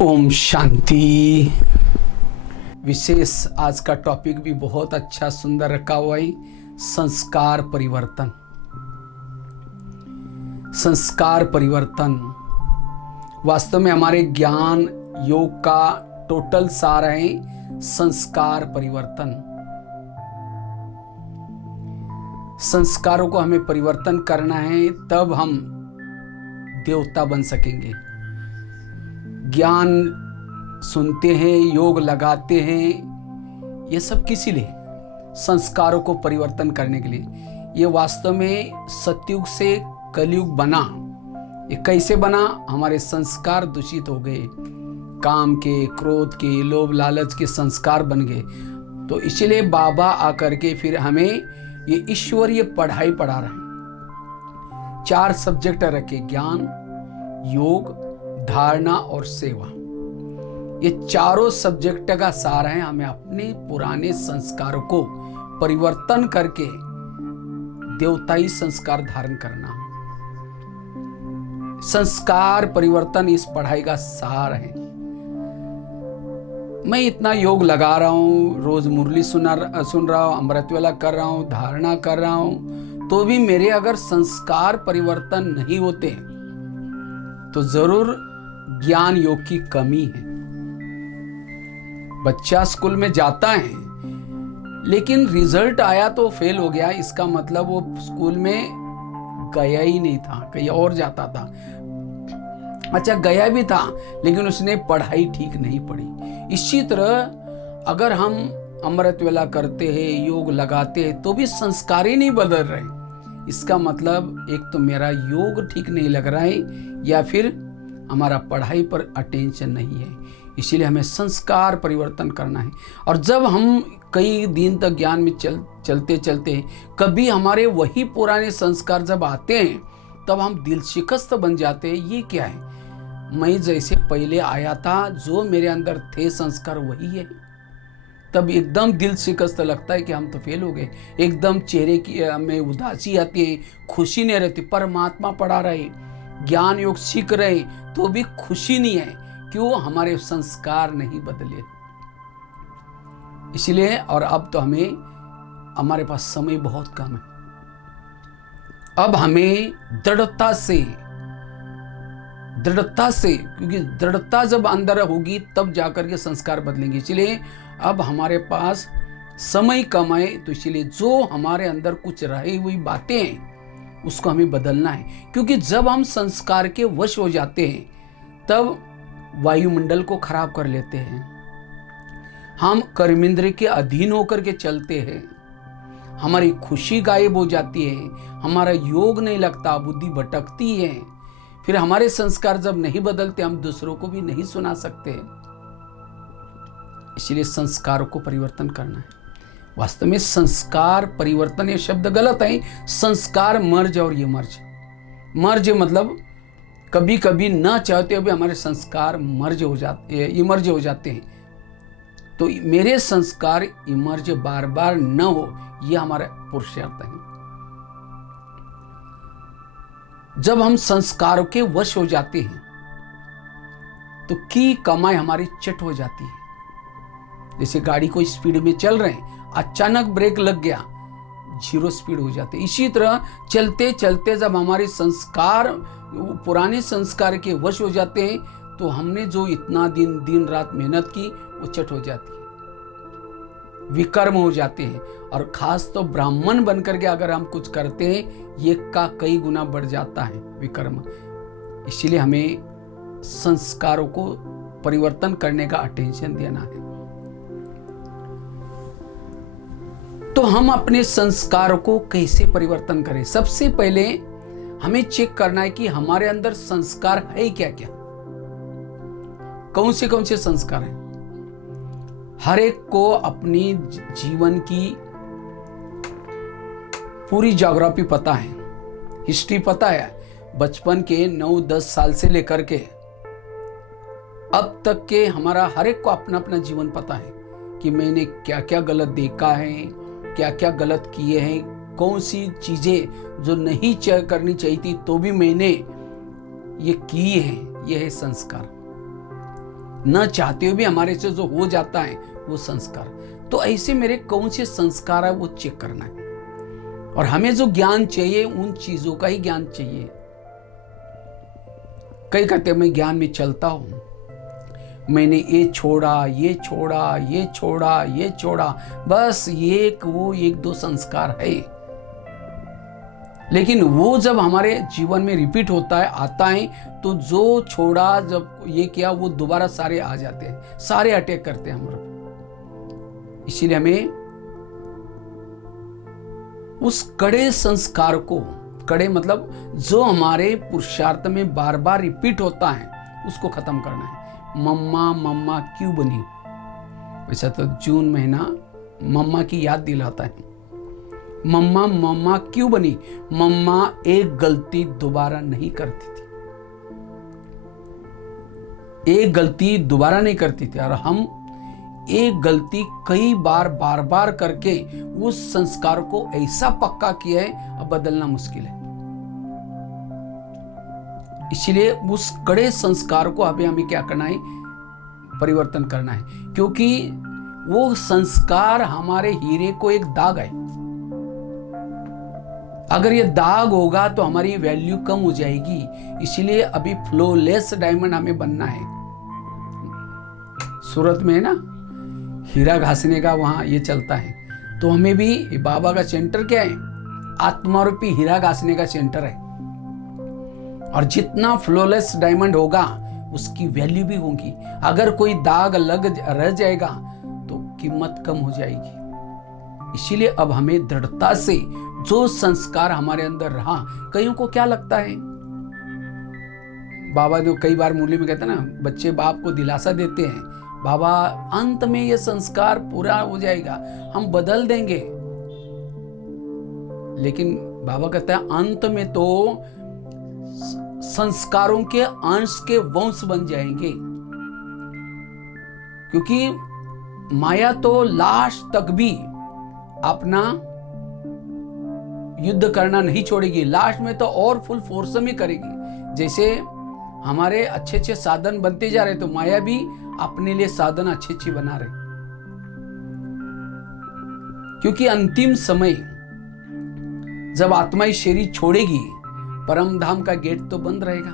ओम शांति। विशेष आज का टॉपिक भी बहुत अच्छा सुंदर रखा हुआ है, संस्कार परिवर्तन। संस्कार परिवर्तन वास्तव में हमारे ज्ञान योग का टोटल सार है। संस्कार परिवर्तन, संस्कारों को हमें परिवर्तन करना है, तब हम देवता बन सकेंगे। ज्ञान सुनते हैं, योग लगाते हैं, ये सब किसी लिए? संस्कारों को परिवर्तन करने के लिए। ये वास्तव में सतयुग से कलयुग बना। ये कैसे बना? हमारे संस्कार दूषित हो गए, काम के, क्रोध के, लोभ लालच के संस्कार बन गए। तो इसलिए बाबा आकर के फिर हमें ये ईश्वरीय पढ़ाई पढ़ा रहे हैं। 4 सब्जेक्ट रखे, ज्ञान, योग, धारणा और सेवा। ये चारों सब्जेक्ट का सार है हमें अपने पुराने संस्कारों को परिवर्तन करके देवताई संस्कार धारण करना। संस्कार परिवर्तन इस पढ़ाई का सार है। मैं इतना योग लगा रहा हूं, रोज मुरली सुन रहा हूं, अमृतवेला कर रहा हूं, धारणा कर रहा हूं, तो भी मेरे अगर संस्कार परिवर्तन नहीं होते तो जरूर ज्ञान योग की कमी है। बच्चा स्कूल में जाता है लेकिन रिजल्ट आया तो फेल हो गया, इसका मतलब वो स्कूल में गया ही नहीं था, कहीं और जाता था। अच्छा, गया भी था लेकिन उसने पढ़ाई ठीक नहीं पढ़ी। इसी तरह अगर हम अमृतवेला करते हैं, योग लगाते हैं, तो भी संस्कार ही नहीं बदल रहे, इसका मतलब एक तो मेरा योग ठीक नहीं लग रहा है या फिर हमारा पढ़ाई पर अटेंशन नहीं है। इसीलिए हमें संस्कार परिवर्तन करना है। और जब हम कई दिन तक ज्ञान में चलते चलते कभी हमारे वही पुराने संस्कार जब आते हैं तब हम दिल शिकस्त बन जाते हैं। ये क्या है? मैं जैसे पहले आया था, जो मेरे अंदर थे संस्कार वही है। तब एकदम दिल शिकस्त लगता है कि हम तो फेल हो गए। एकदम चेहरे की में उदासी आती है, खुशी नहीं रहती। परमात्मा पढ़ा रहे, ज्ञान योग सीख रहे, तो भी खुशी नहीं है। क्यों? हमारे संस्कार नहीं बदले। इसलिए और अब तो हमारे पास समय बहुत कम है। अब हमें दृढ़ता से, क्योंकि दृढ़ता जब अंदर होगी तब जाकर के संस्कार बदलेंगे। इसलिए अब हमारे पास समय कम है, तो इसलिए जो हमारे अंदर कुछ रही हुई बातें हैं उसको हमें बदलना है। क्योंकि जब हम संस्कार के वश हो जाते हैं तब वायुमंडल को खराब कर लेते हैं, हम कर्मेंद्र के अधीन होकर के चलते हैं, हमारी खुशी गायब हो जाती है, हमारा योग नहीं लगता, बुद्धि भटकती है। फिर हमारे संस्कार जब नहीं बदलते हम दूसरों को भी नहीं सुना सकते। इसलिए संस्कारों को परिवर्तन करना है। वास्तव में संस्कार परिवर्तन ये शब्द गलत है। संस्कार मर्ज और ये मर्ज मतलब कभी कभी न चाहते हुए हमारे संस्कार इमर्ज हो जाते हैं। तो मेरे संस्कार इमर्ज बार बार न हो, यह हमारा पुरुषार्थ है। जब हम संस्कारों के वश हो जाते हैं तो की कमाई हमारी चट हो जाती है। जैसे गाड़ी को स्पीड में चल रहे हैं, अचानक ब्रेक लग गया, 0 स्पीड हो जाती है। इसी तरह चलते चलते जब हमारे संस्कार पुराने संस्कार के वश हो जाते हैं तो हमने जो इतना दिन रात मेहनत की वो चट हो जाती है, विकर्म हो जाते हैं। और खास तो ब्राह्मण बनकर के अगर हम कुछ करते हैं, ये का कई गुना बढ़ जाता है विकर्म। इसलिए हमें संस्कारों को परिवर्तन करने का अटेंशन देना है। तो हम अपने संस्कारों को कैसे परिवर्तन करें? सबसे पहले हमें चेक करना है कि हमारे अंदर संस्कार है क्या क्या, कौन से संस्कार हैं। हर एक को अपनी जीवन की पूरी ज्योग्राफी पता है, हिस्ट्री पता है। बचपन के 9-10 साल से लेकर के अब तक के हमारा हर एक को अपना अपना जीवन पता है कि मैंने क्या क्या गलत देखा है, क्या क्या गलत किए हैं, कौन सी चीजें जो नहीं करनी चाहिए थी तो भी मैंने ये की है। यह है संस्कार। न चाहते हुए भी हमारे से जो हो जाता है वो संस्कार। तो ऐसे मेरे कौन से संस्कार है वो चेक करना है। और हमें जो ज्ञान चाहिए उन चीजों का ही ज्ञान चाहिए। कई कहते मैं ज्ञान में चलता हूं, मैंने ये छोड़ा, ये छोड़ा, ये छोड़ा, ये छोड़ा, बस वो एक दो संस्कार है। लेकिन वो जब हमारे जीवन में रिपीट होता है, आता है, तो जो छोड़ा, जब ये किया, वो दोबारा सारे आ जाते हैं, सारे अटैक करते हैं हमारे। इसीलिए हमें उस कड़े संस्कार को, कड़े मतलब जो हमारे पुरुषार्थ में बार बार रिपीट होता है, उसको खत्म करना है। मम्मा मम्मा क्यों बनी? वैसा तो जून महीना मम्मा की याद दिलाता है। मम्मा मम्मा क्यों बनी? मम्मा एक गलती दोबारा नहीं करती थी, एक गलती दोबारा नहीं करती थी। और हम एक गलती कई बार बार बार करके उस संस्कार को ऐसा पक्का किया है, अब बदलना मुश्किल है। इसलिए उस कड़े संस्कार को अभी हमें क्या करना है? परिवर्तन करना है, क्योंकि वो संस्कार हमारे हीरे को एक दाग है। अगर ये दाग होगा तो हमारी वैल्यू कम हो जाएगी। इसलिए अभी फ्लोलेस डायमंड हमें बनना है। सूरत में है ना, हीरा घासने का वहां ये चलता है, तो हमें भी बाबा का सेंटर क्या है? आत्मारूपी हीरा घासने का सेंटर है। और जितना फ्लोलेस डायमंड होगा उसकी वैल्यू भी होगी। अगर कोई दाग रह जाएगा तो कीमत कम हो जाएगी। इसीलिए अब हमें दृढ़ता से जो संस्कार हमारे अंदर रहा, कईयों को क्या लगता है, बाबा जो कई बार मुरली में कहते हैं ना, बच्चे बाप को दिलासा देते हैं, बाबा अंत में ये संस्कार पूरा हो जाएगा, हम बदल देंगे। लेकिन बाबा कहता है अंत में तो संस्कारों के अंश के वंश बन जाएंगे। क्योंकि माया तो लास्ट तक भी अपना युद्ध करना नहीं छोड़ेगी, लास्ट में तो और फुल फोर्स में करेगी। जैसे हमारे अच्छे अच्छे साधन बनते जा रहे, तो माया भी अपने लिए साधन अच्छे अच्छे बना रहे। क्योंकि अंतिम समय जब आत्मा इस शरीर छोड़ेगी, परम धाम का गेट तो बंद रहेगा।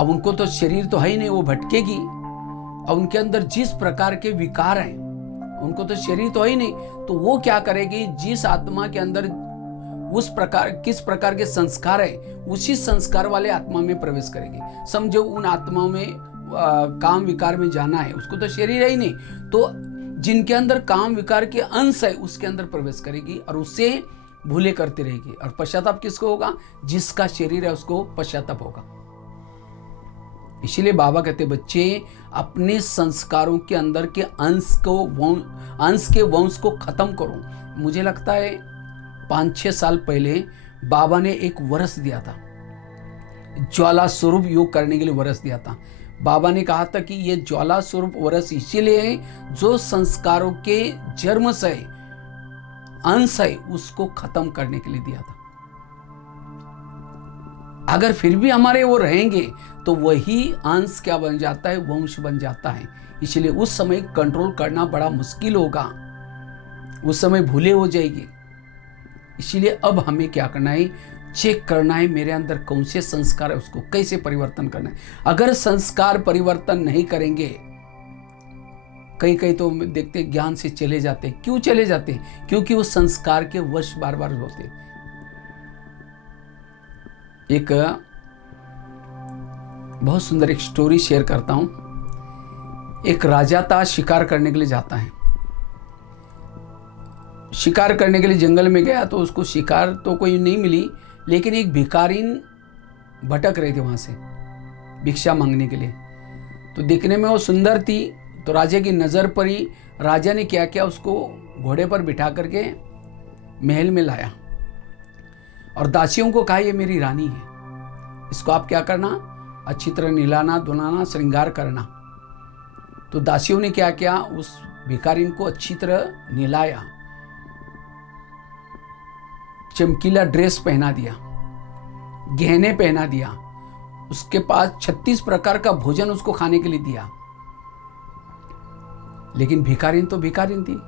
अब उनको तो शरीर तो है ही नहीं, वो भटकेगी। अब उनके अंदर जिस प्रकार के विकार हैं, उनको तो शरीर तो है ही नहीं, तो वो क्या करेगी? जिस आत्मा के अंदर किस प्रकार के संस्कार है, उसी संस्कार वाले आत्मा में प्रवेश करेगी। समझो उन आत्माओं में काम विकार में जाना है, उसको तो शरीर है ही नहीं, तो जिनके अंदर काम विकार के अंश है उसके अंदर प्रवेश करेगी और उससे भूले करती रहेगी। और पश्चाताप किसको होगा? जिसका शरीर है उसको पश्चाताप होगा। इसीलिए बाबा कहते बच्चे अपने संस्कारों के अंदर के अंश के वंश को खत्म करो। मुझे लगता है 5-6 साल पहले बाबा ने एक वर्ष दिया था, ज्वाला स्वरूप योग करने के लिए वर्ष दिया था। बाबा ने कहा था कि ये ज्वाला स्वरूप वर्ष इसीलिए है जो संस्कारों के जन्म से अंश है उसको खत्म करने के लिए दिया था। अगर फिर भी हमारे वो रहेंगे तो वही अंश क्या बन जाता है? वंश बन जाता है। इसलिए उस समय कंट्रोल करना बड़ा मुश्किल होगा, उस समय भूले हो जाएगी। इसलिए अब हमें क्या करना है? चेक करना है मेरे अंदर कौन से संस्कार है, उसको कैसे परिवर्तन करना है। अगर संस्कार परिवर्तन नहीं करेंगे, कई तो देखते ज्ञान से चले जाते। क्यों चले जाते? क्योंकि वो संस्कार के वश बार बार होते। एक बहुत सुंदर एक स्टोरी शेयर करता हूं। एक राजा था, शिकार करने के लिए जाता है। शिकार करने के लिए जंगल में गया तो उसको शिकार तो कोई नहीं मिली, लेकिन एक भिखारीन भटक रही थी वहां से भिक्षा मांगने के लिए। तो दिखने में वो सुंदर थी, तो राजा की नजर पड़ी। राजा ने क्या किया, उसको घोड़े पर बिठा करके महल में लाया और दासियों को कहा ये मेरी रानी है, इसको आप क्या करना, अच्छी तरह नहलाना धुलाना श्रृंगार करना। तो दासियों ने क्या किया, उस भिखारी को अच्छी तरह नहलाया, चमकीला ड्रेस पहना दिया, गहने पहना दिया, उसके पास 36 प्रकार का भोजन उसको खाने के लिए दिया, लेकिन भिखारिन तो भिखारिन थी,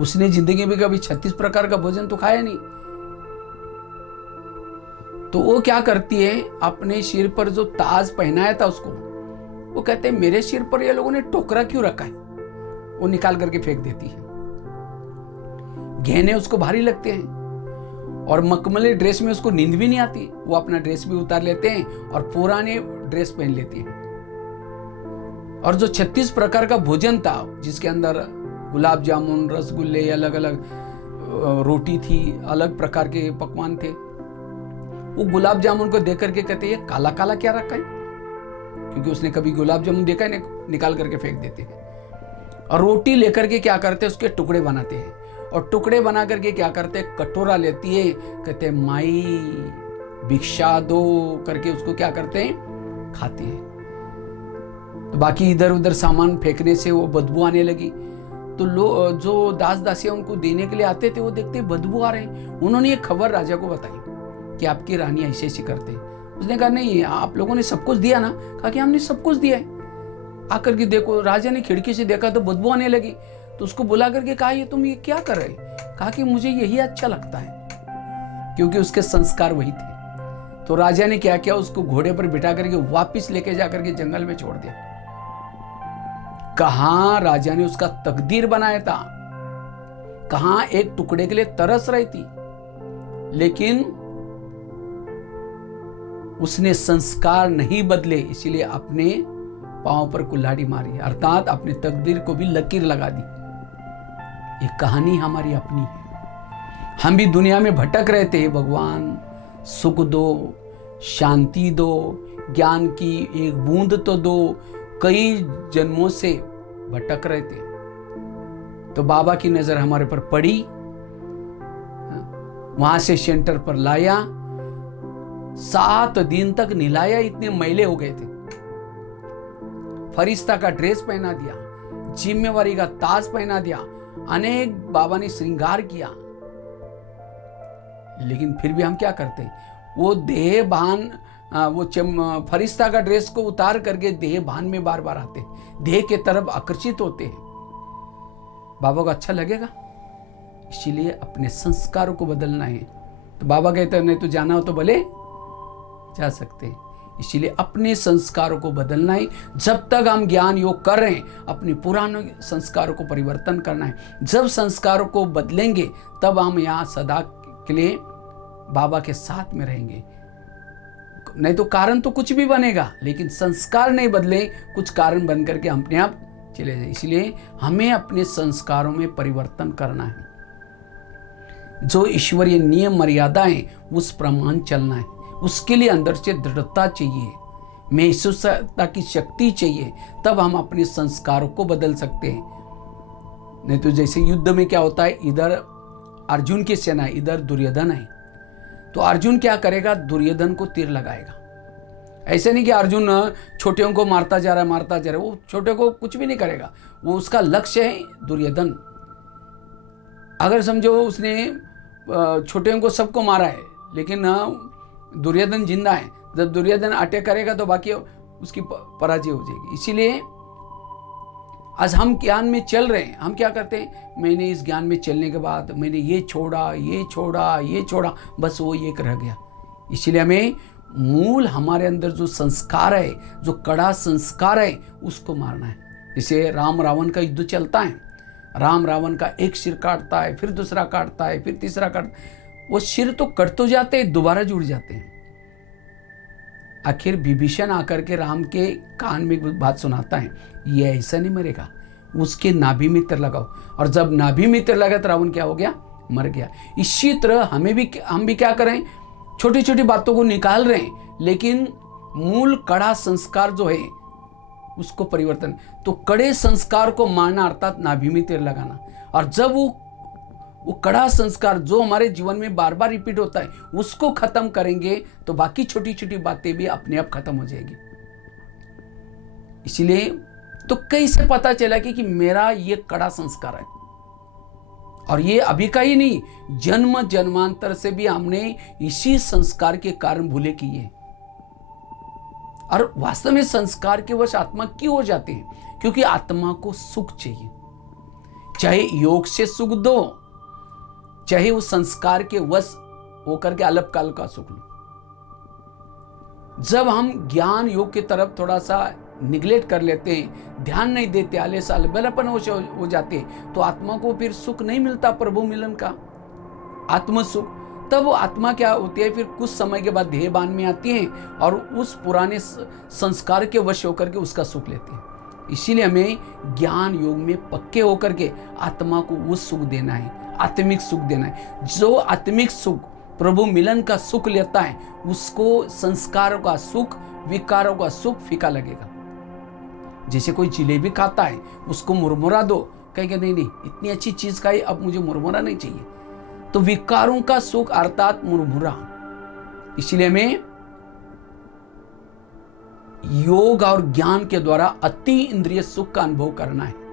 उसने जिंदगी में कभी 36 प्रकार का भोजन तो खाया नहीं। तो वो क्या करती है, अपने सिर पर जो ताज पहनाया था उसको, वो कहते हैं मेरे सिर पर ये लोगों ने टोकरा क्यों रखा है, वो निकाल करके फेंक देती है। गहने उसको भारी लगते हैं और मखमली ड्रेस में उसको नींद भी नहीं आती, वो अपना ड्रेस भी उतार लेते हैं और पुराने ड्रेस पहन लेती है। और जो 36 प्रकार का भोजन था, जिसके अंदर गुलाब जामुन, रसगुल्ले, अलग अलग रोटी थी, अलग प्रकार के पकवान थे, वो गुलाब जामुन को देख करके कहते ये काला काला क्या रखा है, क्योंकि उसने कभी गुलाब जामुन देखा है, निकाल करके फेंक देते हैं। और रोटी लेकर के क्या करते हैं, उसके टुकड़े बनाते हैं, और टुकड़े बना करके क्या करते हैं, कटोरा लेती है, कहते हैं माई भिक्षा दो करके उसको क्या करते हैं, खाते हैं। तो बाकी इधर उधर सामान फेंकने से वो बदबू आने लगी, तो लोग जो दास दासियां उनको देने के लिए आते थे, वो देखते बदबू आ रहे हैं। उन्होंने ये खबर राजा को बताई कि आपकी रानी ऐसे ऐसे करते हैं। उसने कहा नहीं, आप लोगों ने सब कुछ दिया ना, कहा कि हमने सब कुछ दिया है। आकर के देखो, राजा ने खिड़की से देखा तो बदबू आने लगी, तो उसको बुला करके कहा ये तुम ये क्या कर रहे, कहा कि मुझे यही अच्छा लगता है, क्योंकि उसके संस्कार वही थे। तो राजा ने क्या किया, उसको घोड़े पर बिठा करके वापिस लेके जाकर के जंगल में छोड़ दिया। कहां राजा ने उसका तकदीर बनाया था, कहां एक टुकड़े के लिए तरस रही थी, लेकिन उसने संस्कार नहीं बदले, इसीलिए अपने पांव पर कुल्हाड़ी मारी, अर्थात अपने तकदीर को भी लकीर लगा दी। ये कहानी हमारी अपनी है। हम भी दुनिया में भटक रहे थे, भगवान सुख दो, शांति दो, ज्ञान की एक बूंद तो दो, कई जन्मों से भटक रहे थे। तो बाबा की नजर हमारे पर पड़ी, वहां से सेंटर पर लाया, 7 दिन तक निलाया, इतने मैले हो गए थे। फरिश्ता का ड्रेस पहना दिया, जिम्मेवारी का ताज पहना दिया, अनेक बाबा ने श्रृंगार किया, लेकिन फिर भी हम क्या करते, वो देह भान, वो फरिश्ता का ड्रेस को उतार करके देह भान में बार बार आते, देह के तरफ आकर्षित होते हैं। बाबा को अच्छा लगेगा, इसीलिए अपने संस्कारों को बदलना है। तो बाबा कहते हैं नहीं तो जाना हो तो भले जा सकते हैं, इसीलिए अपने संस्कारों को बदलना है। जब तक हम ज्ञान योग कर रहे हैं, अपने पुराने संस्कारों को परिवर्तन करना है। जब संस्कारों को बदलेंगे, तब हम यहाँ सदा के लिए बाबा के साथ में रहेंगे। नहीं तो कारण तो कुछ भी बनेगा, लेकिन संस्कार नहीं बदले, कुछ कारण बन करके हम अपने आप चले जाए। इसलिए हमें अपने संस्कारों में परिवर्तन करना है। जो ईश्वरीय नियम मर्यादाएं, उस प्रमाण चलना है। उसके लिए अंदर से दृढ़ता चाहिए, महसूसता की शक्ति चाहिए, तब हम अपने संस्कारों को बदल सकते हैं। नहीं तो जैसे युद्ध में क्या होता है, इधर अर्जुन की सेना, इधर दुर्योधन है, तो अर्जुन क्या करेगा, दुर्योधन को तीर लगाएगा। ऐसे नहीं कि अर्जुन छोटियों को मारता जा रहा है, वो छोटे को कुछ भी नहीं करेगा, वो उसका लक्ष्य है दुर्योधन। अगर समझो उसने छोटियों को सबको मारा है, लेकिन दुर्योधन जिंदा है, जब दुर्योधन अटैक करेगा तो बाकी उसकी पराजय हो जाएगी। इसीलिए आज हम ज्ञान में चल रहे हैं, हम क्या करते हैं, मैंने इस ज्ञान में चलने के बाद मैंने ये छोड़ा, बस वो एक रह गया। इसीलिए हमें मूल हमारे अंदर जो संस्कार है, जो कड़ा संस्कार है, उसको मारना है। जैसे राम रावण का युद्ध चलता है, राम रावण का एक सिर काटता है, फिर दूसरा काटता है, फिर तीसरा काटता है, वो सिर तो कट तो जाते हैं, दोबारा जुड़ जाते हैं। आखिर विभीषण आकर के राम के कान में एक बात सुनाता है, ये ऐसा नहीं मरेगा, उसके नाभि में तीर लगाओ। और जब नाभि में तीर लगा तो रावण क्या हो गया, मर गया। इसी तरह हम भी क्या करें, छोटी छोटी बातों को निकाल रहे हैं, लेकिन मूल कड़ा संस्कार जो है उसको परिवर्तन। तो कड़े संस्कार को मारना अर्थात नाभि में तीर लगाना। और जब वो कड़ा संस्कार जो हमारे जीवन में बार बार रिपीट होता है, उसको खत्म करेंगे, तो बाकी छोटी छोटी बातें भी अपने आप खत्म हो जाएगी। इसीलिए तो कैसे पता चला कि मेरा ये कड़ा संस्कार है, और ये अभी का ही नहीं, जन्म जन्मांतर से भी हमने इसी संस्कार के कारण भूले किए। और वास्तव में संस्कार के वश आत्मा क्यों हो जाते हैं? क्योंकि आत्मा को सुख चाहिए, चाहे योग से सुख दो, चाहे उस संस्कार के वश होकर के अल्पकाल का सुख लो। जब हम ज्ञान योग की तरफ थोड़ा सा निगलेक्ट कर लेते हैं, ध्यान नहीं देते, आलस अलबेलापन हो जाते, तो आत्मा को फिर सुख नहीं मिलता, प्रभु मिलन का आत्म सुख। तब वो आत्मा क्या होती है, फिर कुछ समय के बाद देहबान में आती है और उस पुराने संस्कार के वश होकर के उसका सुख लेते हैं। इसीलिए हमें ज्ञान योग में पक्के होकर के आत्मा को वो सुख देना है, आत्मिक सुख देना है। जो आत्मिक सुख प्रभु मिलन का सुख लेता है, उसको संस्कारों का सुख, विकारों का सुख फीका लगेगा। जैसे कोई जिलेबी खाता है, उसको मुरमुरा दो, कहेगा नहीं नहीं इतनी अच्छी चीज खाई, अब मुझे मुरमुरा नहीं चाहिए। तो विकारों का सुख अर्थात मुरमुरा। इसलिए हमें योग और ज्ञान के द्वारा अति इंद्रिय सुख का अनुभव करना है।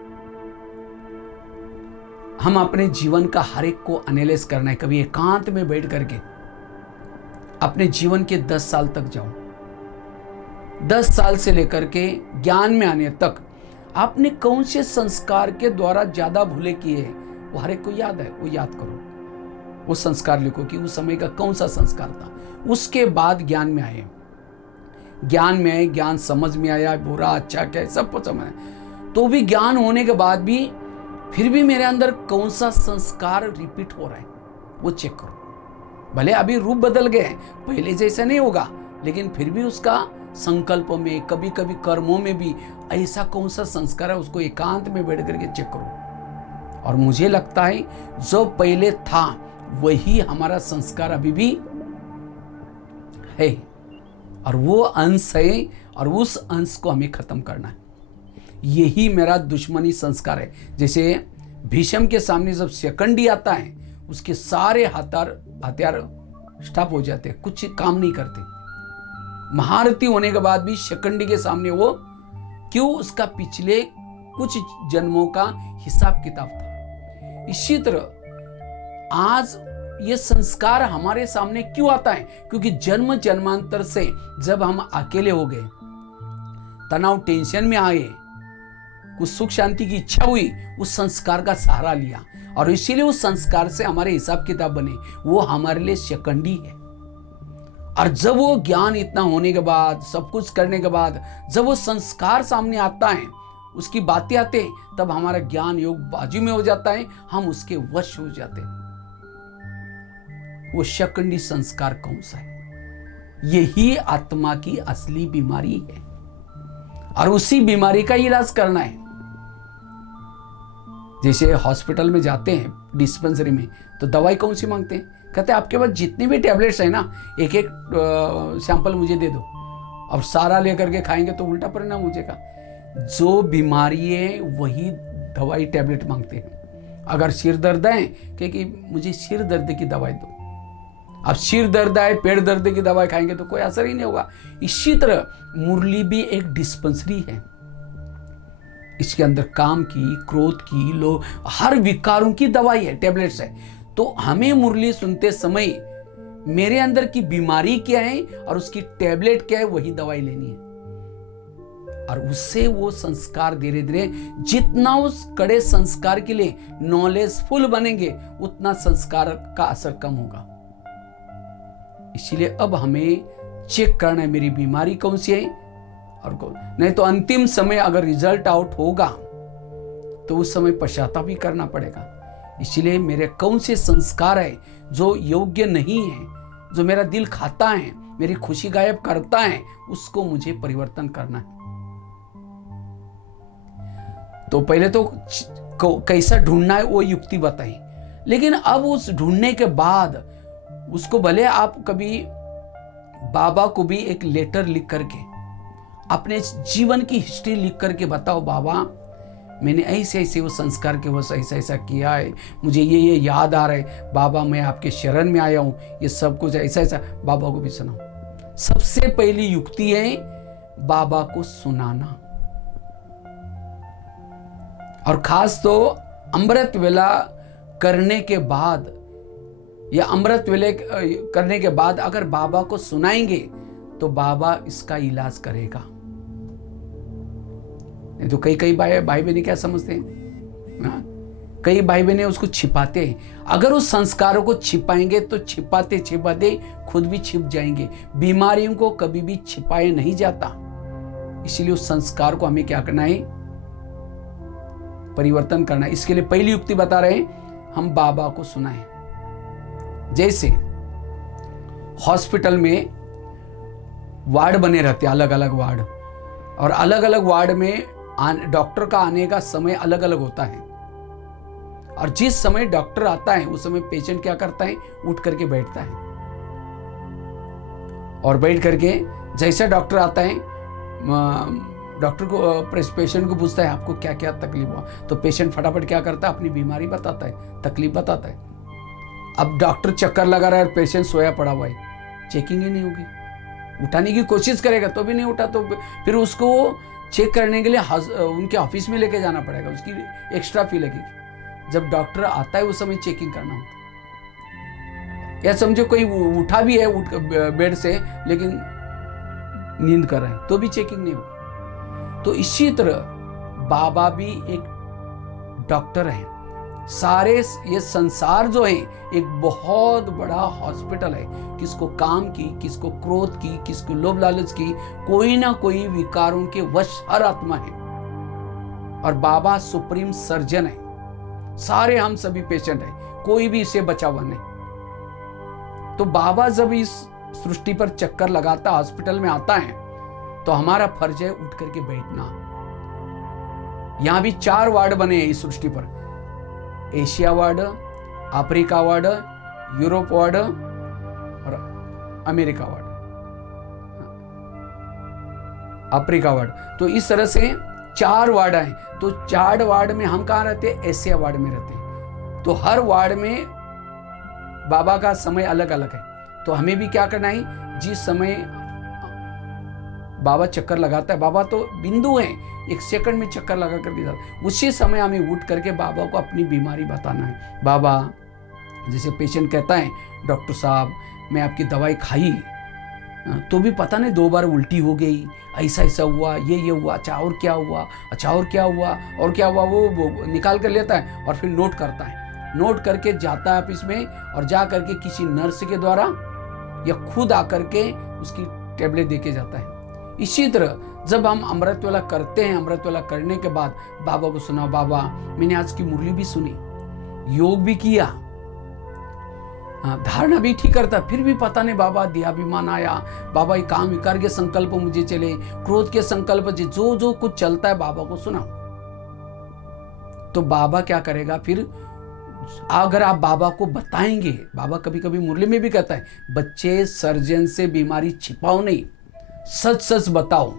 हम अपने जीवन का हर एक को एनालाइज करना है। कभी एकांत में बैठ करके अपने जीवन के 10 साल तक जाओ, 10 साल से लेकर के ज्ञान में आने तक आपने कौन से संस्कार के द्वारा ज्यादा भूले किए हैं, वो हर एक को याद है, वो याद करो, वो संस्कार लिखो कि उस समय का कौन सा संस्कार था। उसके बाद ज्ञान में आए, ज्ञान में आए, ज्ञान समझ में आया, बुरा अच्छा क्या सब कुछ समझ आया। तो भी ज्ञान होने के बाद भी फिर भी मेरे अंदर कौन सा संस्कार रिपीट हो रहा है, वो चेक करो। भले अभी रूप बदल गए, पहले जैसा नहीं होगा, लेकिन फिर भी उसका संकल्प में, कभी कभी कर्मों में भी ऐसा कौन सा संस्कार है, उसको एकांत में बैठ करके चेक करो। और मुझे लगता है जो पहले था वही हमारा संस्कार अभी भी है, और वो अंश है, और उस अंश को हमें खत्म करना है। यही मेरा दुश्मनी संस्कार है। जैसे भीष्म के सामने जब शिखंडी आता है, उसके सारे हथियार स्टॉप हो जाते हैं, कुछ काम नहीं करते। महारथी होने के बाद भी शिखंडी के सामने वो क्यों? उसका पिछले कुछ जन्मों का हिसाब किताब था। इसी तरह आज ये संस्कार हमारे सामने क्यों आता है? क्योंकि जन्म जन्मांतर से जब हम अकेले हो गए, तनाव टेंशन में आए, कुछ सुख शांति की इच्छा हुई, उस संस्कार का सहारा लिया, और इसीलिए उस संस्कार से हमारे हिसाब किताब बने। वो हमारे लिए शिखंडी है। और जब वो ज्ञान इतना होने के बाद, सब कुछ करने के बाद, जब वो संस्कार सामने आता है, उसकी बातें आते हैं, तब हमारा ज्ञान योग बाजू में हो जाता है, हम उसके वश हो जाते हैं। वो शिखंडी संस्कार कौन सा है? यही आत्मा की असली बीमारी है, और उसी बीमारी का इलाज करना है। जैसे हॉस्पिटल में जाते हैं, डिस्पेंसरी में, तो दवाई कौन सी मांगते हैं? कहते हैं आपके पास जितनी भी टैबलेट्स है ना, एक एक सैंपल मुझे दे दो, अब सारा लेकर के खाएंगे तो उल्टा परिणाम हो जाएगा। जो बीमारी है वही दवाई टैबलेट मांगते हैं। अगर सिर दर्द है, कि मुझे सिर दर्द की दवाई दो। अब सिर दर्द है, पेट दर्द की दवाई खाएंगे तो कोई असर ही नहीं होगा। इसी तरह मुरली भी एक डिस्पेंसरी है। इसके अंदर काम की, क्रोध की, लोभ, हर विकारों की दवाई है, टैबलेट्स है। तो हमें मुरली सुनते समय मेरे अंदर की बीमारी क्या है और उसकी टैबलेट क्या है, वही दवाई लेनी है। और उससे वो संस्कार धीरे धीरे, जितना उस कड़े संस्कार के लिए नॉलेजफुल बनेंगे, उतना संस्कार का असर कम होगा। इसीलिए अब हमें चेक करना है मेरी बीमारी कौन सी है और कौन नहीं। तो अंतिम समय अगर रिजल्ट आउट होगा तो उस समय पश्चाताप भी करना पड़ेगा। इसलिए मेरे कौन से संस्कार है जो योग्य नहीं है, जो मेरा दिल खाता है, मेरी खुशी गायब करता है, उसको मुझे परिवर्तन करना है। तो पहले तो कैसा ढूंढना है वो युक्ति बताई, लेकिन अब उस ढूंढने के बाद उसको भले आप कभी बाबा को भी एक लेटर लिख करके अपने जीवन की हिस्ट्री लिख करके बताओ, बाबा मैंने ऐसे ऐसे वो संस्कार के वश ऐसा ऐसा किया है, मुझे ये याद आ रहा है, बाबा मैं आपके शरण में आया हूँ, ये सब कुछ ऐसा ऐसा बाबा को भी सुनाओ। सबसे पहली युक्ति है बाबा को सुनाना। और खास तो अमृत वेला करने के बाद, या अमृत वेले करने के बाद अगर बाबा को सुनाएंगे तो बाबा इसका इलाज करेगा। नहीं तो कई भाई बहने क्या समझते हैं ना, कई भाई बहने उसको छिपाते हैं। अगर उस संस्कारों को छिपाएंगे तो छिपाते छिपाते खुद भी छिप जाएंगे। बीमारियों को कभी भी छिपाया नहीं जाता, इसलिए उस संस्कार को हमें क्या करना है, परिवर्तन करना है। इसके लिए पहली युक्ति बता रहे हैं, हम बाबा को सुनाएं। जैसे हॉस्पिटल में वार्ड बने रहते हैं, अलग अलग वार्ड, और अलग अलग वार्ड में डॉक्टर का आने का समय अलग अलग होता है। और जिस समय डॉक्टर आता है उस समय पेशेंट क्या करता है, उठ करके बैठता है, और बैठ करके जैसा डॉक्टर आता है डॉक्टर को पेशेंट को पूछता है आपको क्या क्या तकलीफ हुआ, तो पेशेंट फटाफट क्या करता है, अपनी बीमारी बताता है, तकलीफ बताता है। अब डॉक्टर चक्कर लगा रहा है, पेशेंट सोया पड़ा हुआ है, चेकिंग ही नहीं होगी, उठाने की कोशिश करेगा तो भी नहीं उठा, तो फिर उसको चेक करने के लिए उनके ऑफिस में लेके जाना पड़ेगा, उसकी एक्स्ट्रा फी लगेगी। जब डॉक्टर आता है उस समय चेकिंग करना होता है। या समझो कोई उठा भी है बेड से लेकिन नींद कर रहे हैं तो भी चेकिंग नहीं होगी। तो इसी तरह बाबा भी एक डॉक्टर है। सारे ये संसार जो है एक बहुत बड़ा हॉस्पिटल है। किसको काम की, किसको क्रोध की, किसको लोभ लालच की, कोई ना कोई विकारों के वश हर आत्मा है। और बाबा सुप्रीम सर्जन है, सारे हम सभी पेशेंट हैं, कोई भी इसे बचा हुआ नहीं। तो बाबा जब इस सृष्टि पर चक्कर लगाता, हॉस्पिटल में आता है, तो हमारा फर्ज है उठ करके बैठना। यहां भी 4 वार्ड बने हैं इस सृष्टि पर, Asia ward, Africa ward, Europe ward और अमेरिका वार्ड, अफ्रीका वार्ड। तो इस तरह से 4 वार्ड हैं। तो 4 वार्ड में हम कहाँ रहते हैं, एशिया वार्ड में रहते हैं। तो हर वार्ड में बाबा का समय अलग अलग है। तो हमें भी क्या करना है, जिस समय बाबा चक्कर लगाता है, बाबा तो बिंदु है, 1 सेकंड में चक्कर लगा कर दे जाता, उसी समय हमें उठ करके बाबा को अपनी बीमारी बताना है। बाबा, जैसे पेशेंट कहता है डॉक्टर साहब मैं आपकी दवाई खाई तो भी पता नहीं 2 बार उल्टी हो गई, ऐसा ऐसा हुआ, ये हुआ, अच्छा और क्या हुआ, अच्छा और क्या हुआ, और क्या हुआ, वो निकाल कर लेता है और फिर नोट करता है। नोट करके जाता है ऑफिस में, और जा करके किसी नर्स के द्वारा या खुद आकर के उसकी टेबलेट दे के जाता है। इसी तरह जब हम अमृतवेला करते हैं, अमृतवेला करने के बाद बाबा को सुना, बाबा मैंने आज की मुरली भी सुनी, योग भी किया, धारणा भी ठीक करता, फिर भी पता नहीं बाबा देहाभिमान आया, बाबा ये काम विकार के संकल्प मुझे चले, क्रोध के संकल्प, जो जो कुछ चलता है बाबा को सुना। तो बाबा क्या करेगा फिर, अगर आप बाबा को बताएंगे, बाबा कभी कभी मुरली में भी कहता है बच्चे सर्जन से बीमारी छिपाओ नहीं, सच सच बताओ।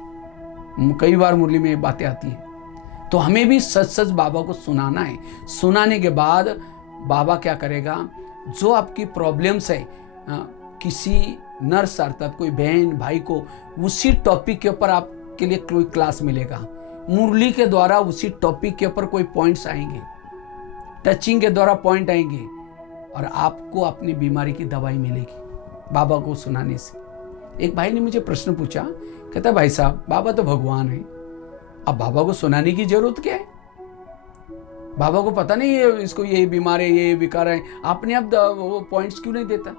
कई बार मुरली में बातें आती हैं। तो हमें भी सच सच बाबा को सुनाना है। सुनाने के बाद बाबा क्या करेगा, जो आपकी प्रॉब्लम्स है, किसी नर्स अर्थात कोई बहन भाई को उसी टॉपिक के ऊपर आपके लिए कोई क्लास मिलेगा, मुरली के द्वारा उसी टॉपिक के ऊपर कोई पॉइंट्स आएंगे, टचिंग के द्वारा पॉइंट आएंगे, और आपको अपनी बीमारी की दवाई मिलेगी बाबा को सुनाने से। एक भाई ने मुझे प्रश्न पूछा, कहता भाई साहब बाबा तो भगवान है, अब बाबा को सुनाने की जरूरत क्या है, बाबा को पता नहीं है इसको ये बीमार है, ये विकार है, आपने अब वो पॉइंट्स क्यों नहीं देता।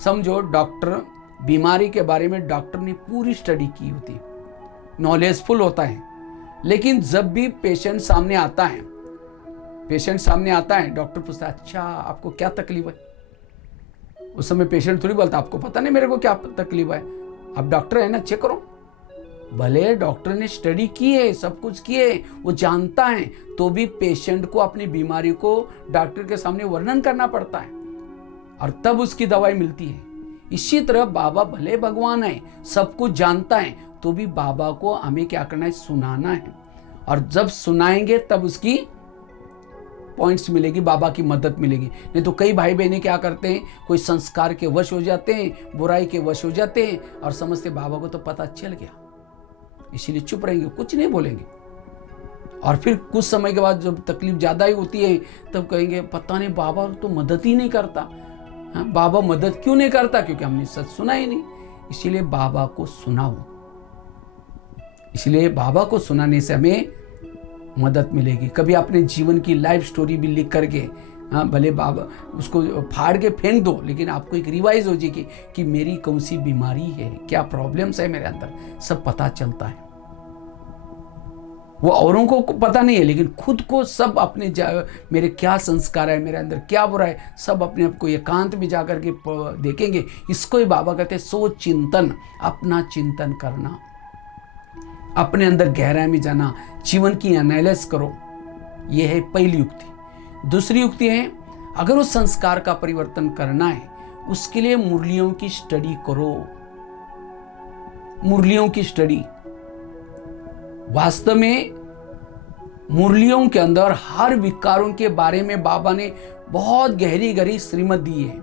समझो डॉक्टर, बीमारी के बारे में डॉक्टर ने पूरी स्टडी की होती है, नॉलेजफुल होता है, लेकिन जब भी पेशेंट सामने आता है, डॉक्टर पूछता है अच्छा आपको क्या तकलीफ है। उस समय पेशेंट थोड़ी बोलता आपको पता नहीं मेरे को क्या तकलीफ है, अब डॉक्टर है ना, चेक करो। भले डॉक्टर ने स्टडी की है, सब कुछ किए, वो जानता है, तो भी पेशेंट को अपनी बीमारी को डॉक्टर के सामने वर्णन करना पड़ता है, और तब उसकी दवाई मिलती है। इसी तरह बाबा भले भगवान है, सब कुछ जानता है, तो भी बाबा को हमें क्या करना है, सुनाना है। और जब सुनाएंगे तब उसकी पॉइंट्स मिलेगी, बाबा की मदद मिलेगी। नहीं तो कई भाई बहनें क्या करते हैं, कोई संस्कार के वश हो जाते हैं, बुराई के वश हो जाते हैं, और समझते बाबा को तो पता चल गया, इसीलिए चुप रहेंगे, कुछ नहीं बोलेंगे। और फिर कुछ समय के बाद जब तकलीफ ज्यादा ही होती है, तब कहेंगे पता नहीं बाबा तो मदद ही नहीं करता। बाबा मदद क्यों नहीं करता, क्योंकि हमने सच सुना ही नहीं। इसीलिए बाबा को सुनाओ। इसलिए बाबा को सुनाने से हमें मदद मिलेगी। कभी अपने जीवन की लाइफ स्टोरी भी लिख करके, हाँ, भले बाबा उसको फाड़ के फेंक दो, लेकिन आपको एक रिवाइज हो जाएगी कि मेरी कौन सी बीमारी है, क्या प्रॉब्लम्स है मेरे अंदर, सब पता चलता है। वो औरों को पता नहीं है, लेकिन खुद को सब अपने मेरे क्या संस्कार है, मेरे अंदर क्या बुरा है, सब अपने आप को एकांत में जाकर के देखेंगे। इसको ही बाबा कहते हैं सोच चिंतन, अपना चिंतन करना, अपने अंदर गहराई में जाना, जीवन की एनालिसिस करो। यह है पहली युक्ति। दूसरी युक्ति है, अगर उस संस्कार का परिवर्तन करना है, उसके लिए मुरलियों की स्टडी करो। मुरलियों की स्टडी, वास्तव में मुरलियों के अंदर हर विकारों के बारे में बाबा ने बहुत गहरी गहरी श्रीमत दी है,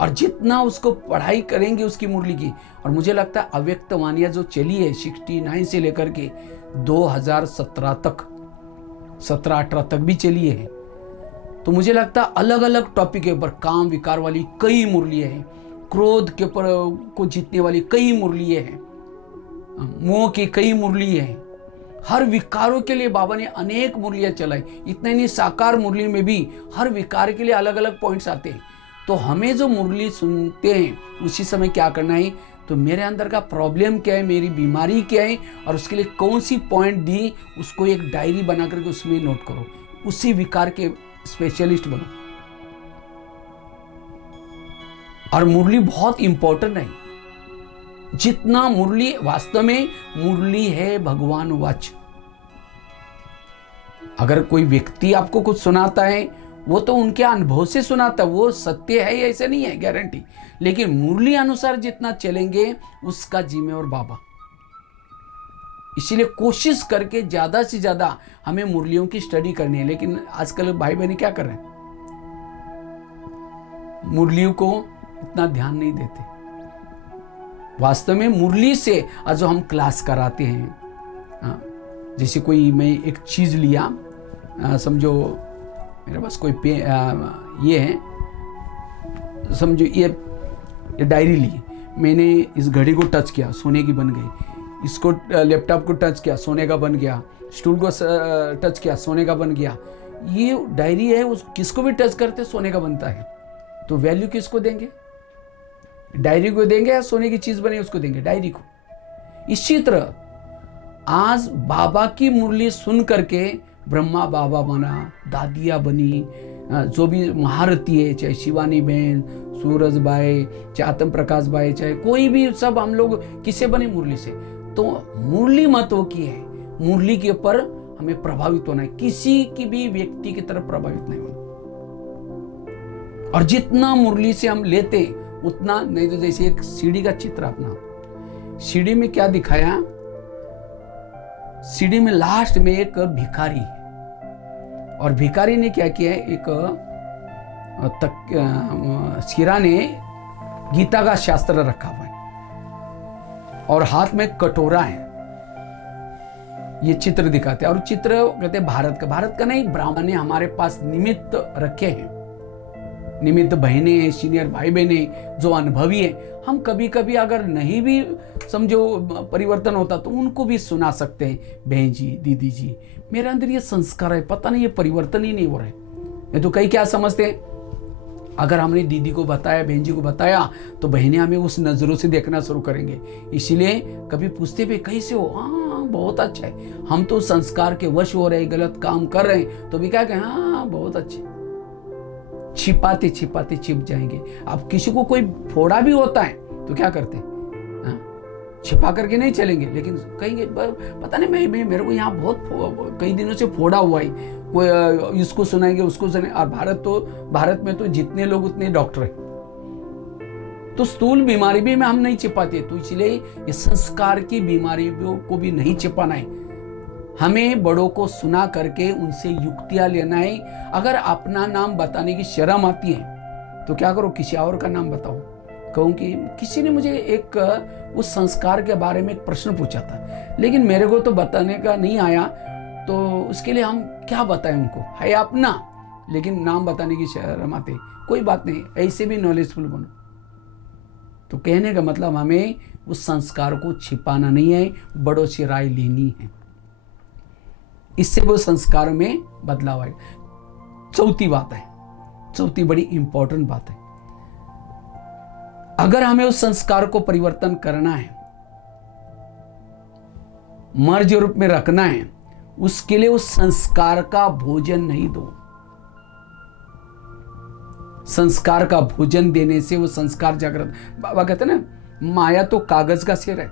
और जितना उसको पढ़ाई करेंगे उसकी मुरली की, और मुझे लगता है अव्यक्त वाणियां जो चली है 69 से लेकर के 2017 तक, 17-18 तक भी चली है, तो मुझे लगता है अलग अलग टॉपिक के ऊपर, काम विकार वाली कई मुरलियां हैं, क्रोध के ऊपर को जीतने वाली कई मुरलियां हैं, मोह की कई मुरलियां हैं। हर विकारों के लिए बाबा ने अनेक मुरलियां चलाई। इतने नहीं, साकार मुरली में भी हर विकार के लिए अलग अलग पॉइंट्स आते हैं। तो हमें जो मुरली सुनते हैं उसी समय क्या करना है, तो मेरे अंदर का प्रॉब्लम क्या है, मेरी बीमारी क्या है, और उसके लिए कौन सी पॉइंट दी, उसको एक डायरी बना करके उसमें नोट करो, उसी विकार के स्पेशलिस्ट बनो। और मुरली बहुत इंपॉर्टेंट है। जितना मुरली, वास्तव में मुरली है भगवान वाच। अगर कोई व्यक्ति आपको कुछ सुनाता है, वो तो उनके अनुभव से सुनाता है, वो सत्य है ऐसे नहीं है गारंटी, लेकिन मुरली अनुसार जितना चलेंगे उसका जिम्मेवार बाबा। इसीलिए कोशिश करके ज्यादा से ज्यादा हमें मुरलियों की स्टडी करनी है। लेकिन आजकल भाई बहन क्या कर रहे हैं, मुरलियों को इतना ध्यान नहीं देते। वास्तव में मुरली से जो हम क्लास कराते हैं, जैसे कोई मैं एक चीज लिया, समझो मेरे पास कोई ये है, समझो ये डायरी ली, मैंने इस घड़ी को टच किया, सोने की बन गई, इसको लैपटॉप को टच किया, सोने का बन गया, स्टूल को टच किया, सोने का बन गया। ये डायरी है, उस किसको भी टच करते सोने का बनता है। तो वैल्यू किसको देंगे, डायरी को देंगे या सोने की चीज बने उसको देंगे, डायरी को। इसी तरह आज बाबा की मुरली सुन करके ब्रह्मा बाबा बना, दादिया बनी, जो भी महारथी है, चाहे शिवानी बहन, सूरज भाई, चाहे आत्म प्रकाश भाई, चाहे कोई भी, सब हम लोग किसे बने, मुरली से। तो मुरली महत्व की है, मुरली के ऊपर हमें प्रभावित होना है, किसी की भी व्यक्ति की तरफ प्रभावित नहीं होना। और जितना मुरली से हम लेते उतना नहीं, तो जैसे एक सीढ़ी का चित्र, अपना सीढ़ी में क्या दिखाया, सीढ़ी में लास्ट में एक भिखारी है, और भिखारी ने क्या किया है, एक सिरा ने गीता का शास्त्र रखा हुआ है और हाथ में कटोरा है। ये चित्र दिखाते हैं, और चित्र कहते हैं भारत का नहीं, ब्राह्मण ने हमारे पास निमित्त रखे हैं, निमित्त बहनें हैं, सीनियर भाई बहने जो अनुभवी है। हम कभी कभी अगर नहीं भी समझो परिवर्तन होता तो उनको भी सुना सकते हैं, बहन जी, दीदी जी, मेरे अंदर ये संस्कार है, पता नहीं ये परिवर्तन ही नहीं हो रहा है। ये तो कई क्या समझते हैं, अगर हमने दीदी को बताया, बहन जी को बताया, तो बहनें हमें उस नजरों से देखना शुरू करेंगे। इसीलिए कभी पूछते भी कैसे हो, हाँ बहुत अच्छा है, हम तो संस्कार के वश हो रहे, गलत काम कर रहे हैं, तो भी क्या कहें, हाँ बहुत अच्छे। छिपाते छिपाते छिप जाएंगे। अब किसी को कोई फोड़ा भी होता है तो क्या करते हैं, छिपा करके नहीं चलेंगे, लेकिन कहेंगे पता नहीं मैं मेरे को यहाँ बहुत कई दिनों से फोड़ा हुआ है, कोई इसको सुनाएंगे उसको सुनाएंगे। और भारत में तो जितने लोग उतने डॉक्टर हैं, तो स्थूल बीमारी भी में हम नहीं छिपाते। तो इसलिए ये संस्कार की बीमारी को भी नहीं छिपाना है, हमें बड़ों को सुना करके उनसे युक्तियां लेना है। अगर अपना नाम बताने की शर्म आती है तो क्या करो, किसी और का नाम बताओ। कहूँ कि किसी ने मुझे एक उस संस्कार के बारे में एक प्रश्न पूछा था, लेकिन मेरे को तो बताने का नहीं आया, तो उसके लिए हम क्या बताएं उनको, है अपना, लेकिन नाम बताने की शर्म आती। कोई बात नहीं, ऐसे भी नॉलेजफुल बनो। तो कहने का मतलब हमें उस संस्कार को छिपाना नहीं है, बड़ों से राय लेनी है, इससे वो संस्कार में बदलाव आएगा। चौथी बात है, चौथी बड़ी इंपॉर्टेंट बात है, अगर हमें उस संस्कार को परिवर्तन करना है, मर्ज रूप में रखना है, उसके लिए उस संस्कार का भोजन नहीं दो। संस्कार का भोजन देने से वो संस्कार जागृत, बाबा कहते हैं ना, माया तो कागज का शेर है,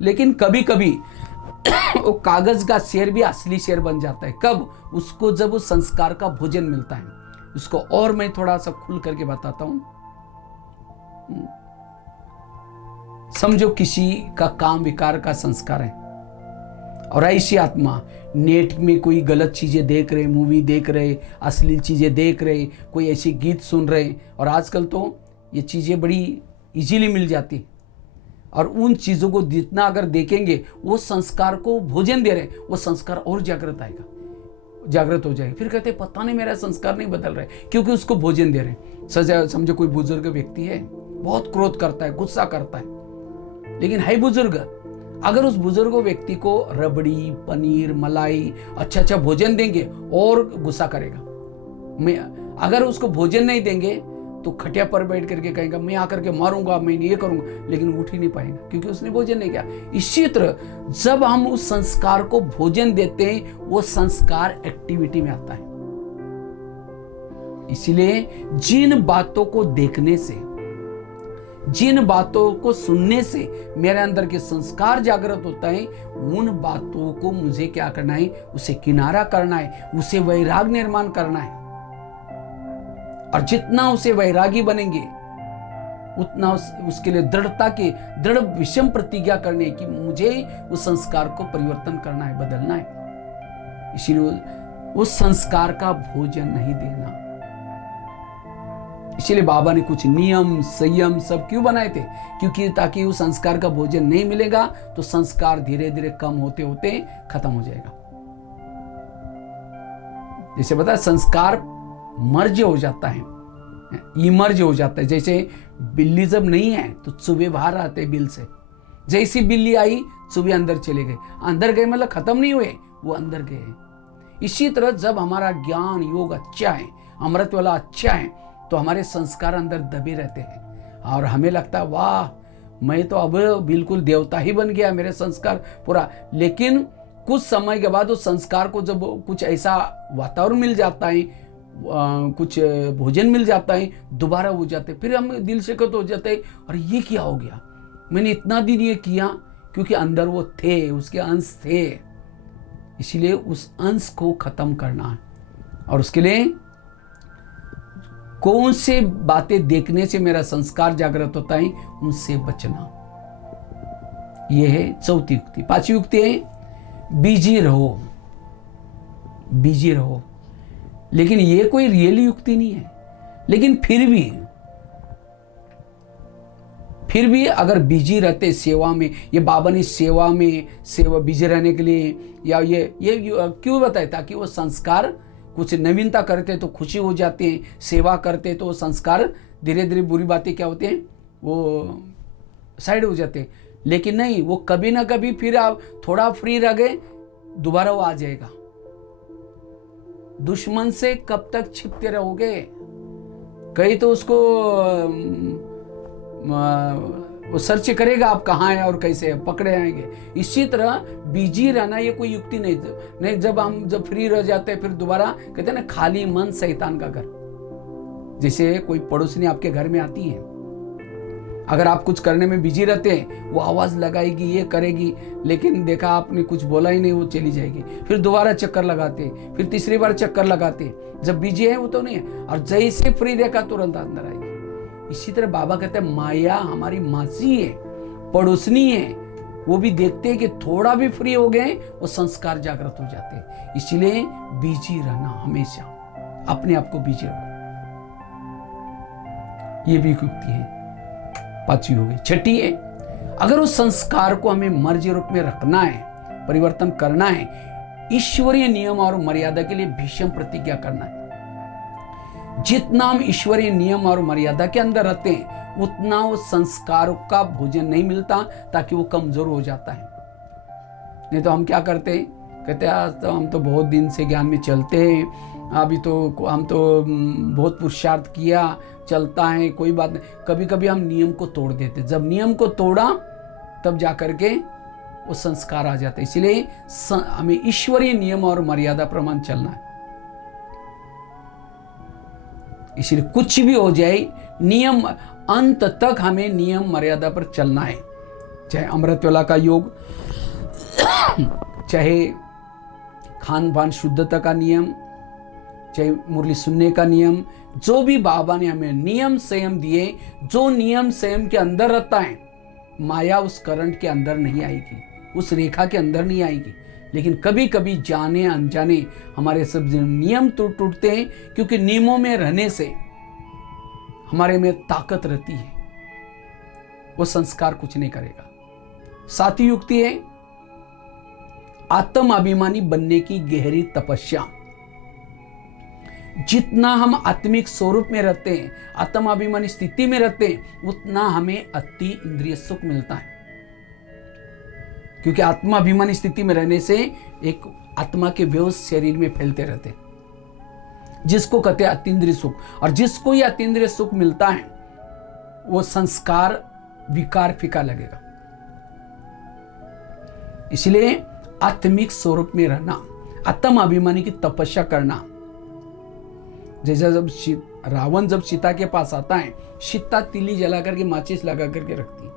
लेकिन कभी कभी वो कागज का शेर भी असली शेर बन जाता है। कब? उसको जब उस संस्कार का भोजन मिलता है। उसको और मैं थोड़ा सा खुल करके बताता हूं। समझो किसी का काम विकार का संस्कार है, और ऐसी आत्मा नेट में कोई गलत चीजें देख रहे, मूवी देख रहे, अश्लील चीजें देख रहे, कोई ऐसी गीत सुन रहे, और आजकल तो ये चीजें बड़ी इजीली मिल जाती, और उन चीजों को जितना अगर देखेंगे, वो संस्कार को भोजन दे रहे, वो संस्कार और जागृत आएगा, जागृत हो जाएगा। फिर कहते पता नहीं मेरा संस्कार नहीं बदल रहा है, क्योंकि उसको भोजन दे रहे। समझो कोई बुजुर्ग व्यक्ति है, बहुत क्रोध करता है, गुस्सा करता है, लेकिन है बुजुर्ग, अगर उस बुजुर्ग व्यक्ति को रबड़ी, पनीर, मलाई, अच्छा भोजन देंगे और गुस्सा करेगा। अगर उसको भोजन नहीं देंगे तो खटिया पर बैठ करके कहेगा मैं आकर के मारूंगा, मैं ये करूंगा, लेकिन उठ ही नहीं पाएगा, क्योंकि उसने भोजन नहीं किया। इसी तरह जब हम उस संस्कार को भोजन देते हैं, वो संस्कार एक्टिविटी में आता है। इसलिए जिन बातों को देखने से, जिन बातों को सुनने से मेरे अंदर के संस्कार जागृत होता है, उन बातों को मुझे क्या करना है, उसे किनारा करना है, उसे वैराग निर्माण करना है। और जितना उसे वैरागी बनेंगे, उतना उसके लिए दृढ़ विषम प्रतिज्ञा करने की, मुझे उस संस्कार को परिवर्तन करना है, बदलना है। इसीलिए उस संस्कार का भोजन नहीं देना। इसलिए बाबा ने कुछ नियम, संयम सब क्यों बनाए थे? क्योंकि ताकि उस संस्कार का भोजन नहीं मिलेगा तो संस्कार धीरे धीरे कम होते होते खत्म हो जाएगा। जैसे बता, संस्कार मर्ज हो जाता है, इमर्ज हो जाता है। जैसे बिल्ली जब नहीं है तो चूहे बाहर आते बिल से, जैसी बिल्ली आई चूहे अंदर चले गए। अंदर गए मतलब खत्म नहीं हुए, वो अंदर गए। इसी तरह जब हमारा ज्ञान योग अच्छा है, अमृत वाला अच्छा है, तो हमारे संस्कार अंदर दबे रहते हैं, और हमें लगता है वाह, मैं तो अब बिल्कुल देवता ही बन गया, मेरे संस्कार पूरा। लेकिन कुछ समय के बाद उस संस्कार को जब कुछ ऐसा वातावरण मिल जाता है, कुछ भोजन मिल जाता है, दोबारा हो जाते, फिर हम दिल से कत हो जाते हैं, और ये क्या हो गया, मैंने इतना दिन ये किया, क्योंकि अंदर वो थे, उसके अंश थे। इसलिए उस अंश को खत्म करना है, और उसके लिए कौन से बातें देखने से मेरा संस्कार जागृत होता है, उनसे बचना। यह है चौथी युक्ति। पांचवी युक्ति है बिजी रहो, बिजी रहो। लेकिन ये कोई रियल युक्ति नहीं है, लेकिन फिर भी अगर बिजी रहते सेवा में, ये बाबा ने सेवा बिजी रहने के लिए, या ये क्यों बताया? ताकि वो संस्कार कुछ नवीनता करते तो खुशी हो जाते हैं, सेवा करते तो संस्कार धीरे धीरे बुरी बातें क्या होते हैं, वो साइड हो जाते हैं। लेकिन नहीं, वो कभी ना कभी फिर आप थोड़ा फ्री रह गए, दोबारा वो आ जाएगा। दुश्मन से कब तक छिपते रहोगे? कहीं तो उसको वो सर्च करेगा आप कहाँ हैं और कैसे पकड़े आएंगे। इसी तरह बिजी रहना ये कोई युक्ति नहीं। जब फ्री रह जाते हैं, फिर दोबारा कहते हैं ना, खाली मन शैतान का घर। जैसे कोई पड़ोसनी आपके घर में आती है, अगर आप कुछ करने में बिजी रहते हैं, वो आवाज लगाएगी, ये करेगी, लेकिन देखा आपने कुछ बोला ही नहीं, वो चली जाएगी। फिर दोबारा चक्कर लगाते, फिर तीसरी बार चक्कर लगाते। जब बिजी है वो तो नहीं है, और जैसे फ्री देखा तुरंत अंदर आएगी। इसी तरह बाबा कहते हैं माया हमारी मासी है, पड़ोसनी है, वो भी देखते हैं कि थोड़ा भी फ्री हो गए, वो संस्कार जागृत हो जाते हैं। इसलिए बिजी रहना, हमेशा अपने आप को बिजी रखो। ये भी युक्ति है, पांचवी हो गई। छठी है, अगर उस संस्कार को हमें मर्जी रूप में रखना है, परिवर्तन करना है, ईश्वरीय नियम और मर्यादा के लिए भीषण प्रतिज्ञा करना है। जितना हम ईश्वरीय नियम और मर्यादा के अंदर रहते हैं, उतना वो संस्कारों का भोजन नहीं मिलता, ताकि वो कमजोर हो जाता है। नहीं तो हम क्या करते हैं, कहते हैं आज तो हम तो बहुत दिन से ज्ञान में चलते हैं, अभी तो हम तो बहुत पुरुषार्थ किया, चलता है, कोई बात नहीं। कभी कभी हम नियम को तोड़ देते, जब नियम को तोड़ा तब जा करके वो संस्कार आ जाते। इसलिए हमें ईश्वरीय नियम और मर्यादा प्रमाण चलना है। इसलिए कुछ भी हो जाए, नियम अंत तक हमें नियम मर्यादा पर चलना है। चाहे अमृतवेला का योग, चाहे खान पान शुद्धता का नियम, चाहे मुरली सुनने का नियम, जो भी बाबा ने हमें नियम संयम दिए, जो नियम संयम के अंदर रहता है, माया उस करंट के अंदर नहीं आएगी, उस रेखा के अंदर नहीं आएगी। लेकिन कभी कभी जाने अनजाने हमारे सब नियम टूटते हैं, क्योंकि नियमों में रहने से हमारे में ताकत रहती है, वो संस्कार कुछ नहीं करेगा। सातवीं युक्ति है आत्म अभिमानी बनने की गहरी तपस्या। जितना हम आत्मिक स्वरूप में रहते हैं, आत्म अभिमानी स्थिति में रहते हैं, उतना हमें अति इंद्रिय सुख मिलता है। क्योंकि आत्मा अभिमानी स्थिति में रहने से एक आत्मा के वेव शरीर में फैलते रहते हैं, जिसको कहते हैं अतीन्द्रिय सुख। और जिसको ये अतीन्द्रिय सुख मिलता है, वो संस्कार विकार फीका लगेगा। इसलिए आत्मिक स्वरूप में रहना, आत्म अभिमानी की तपस्या करना। जैसे जब रावण जब सीता के पास आता है, सीता तिली जला करके माचिस लगा करके रखती है,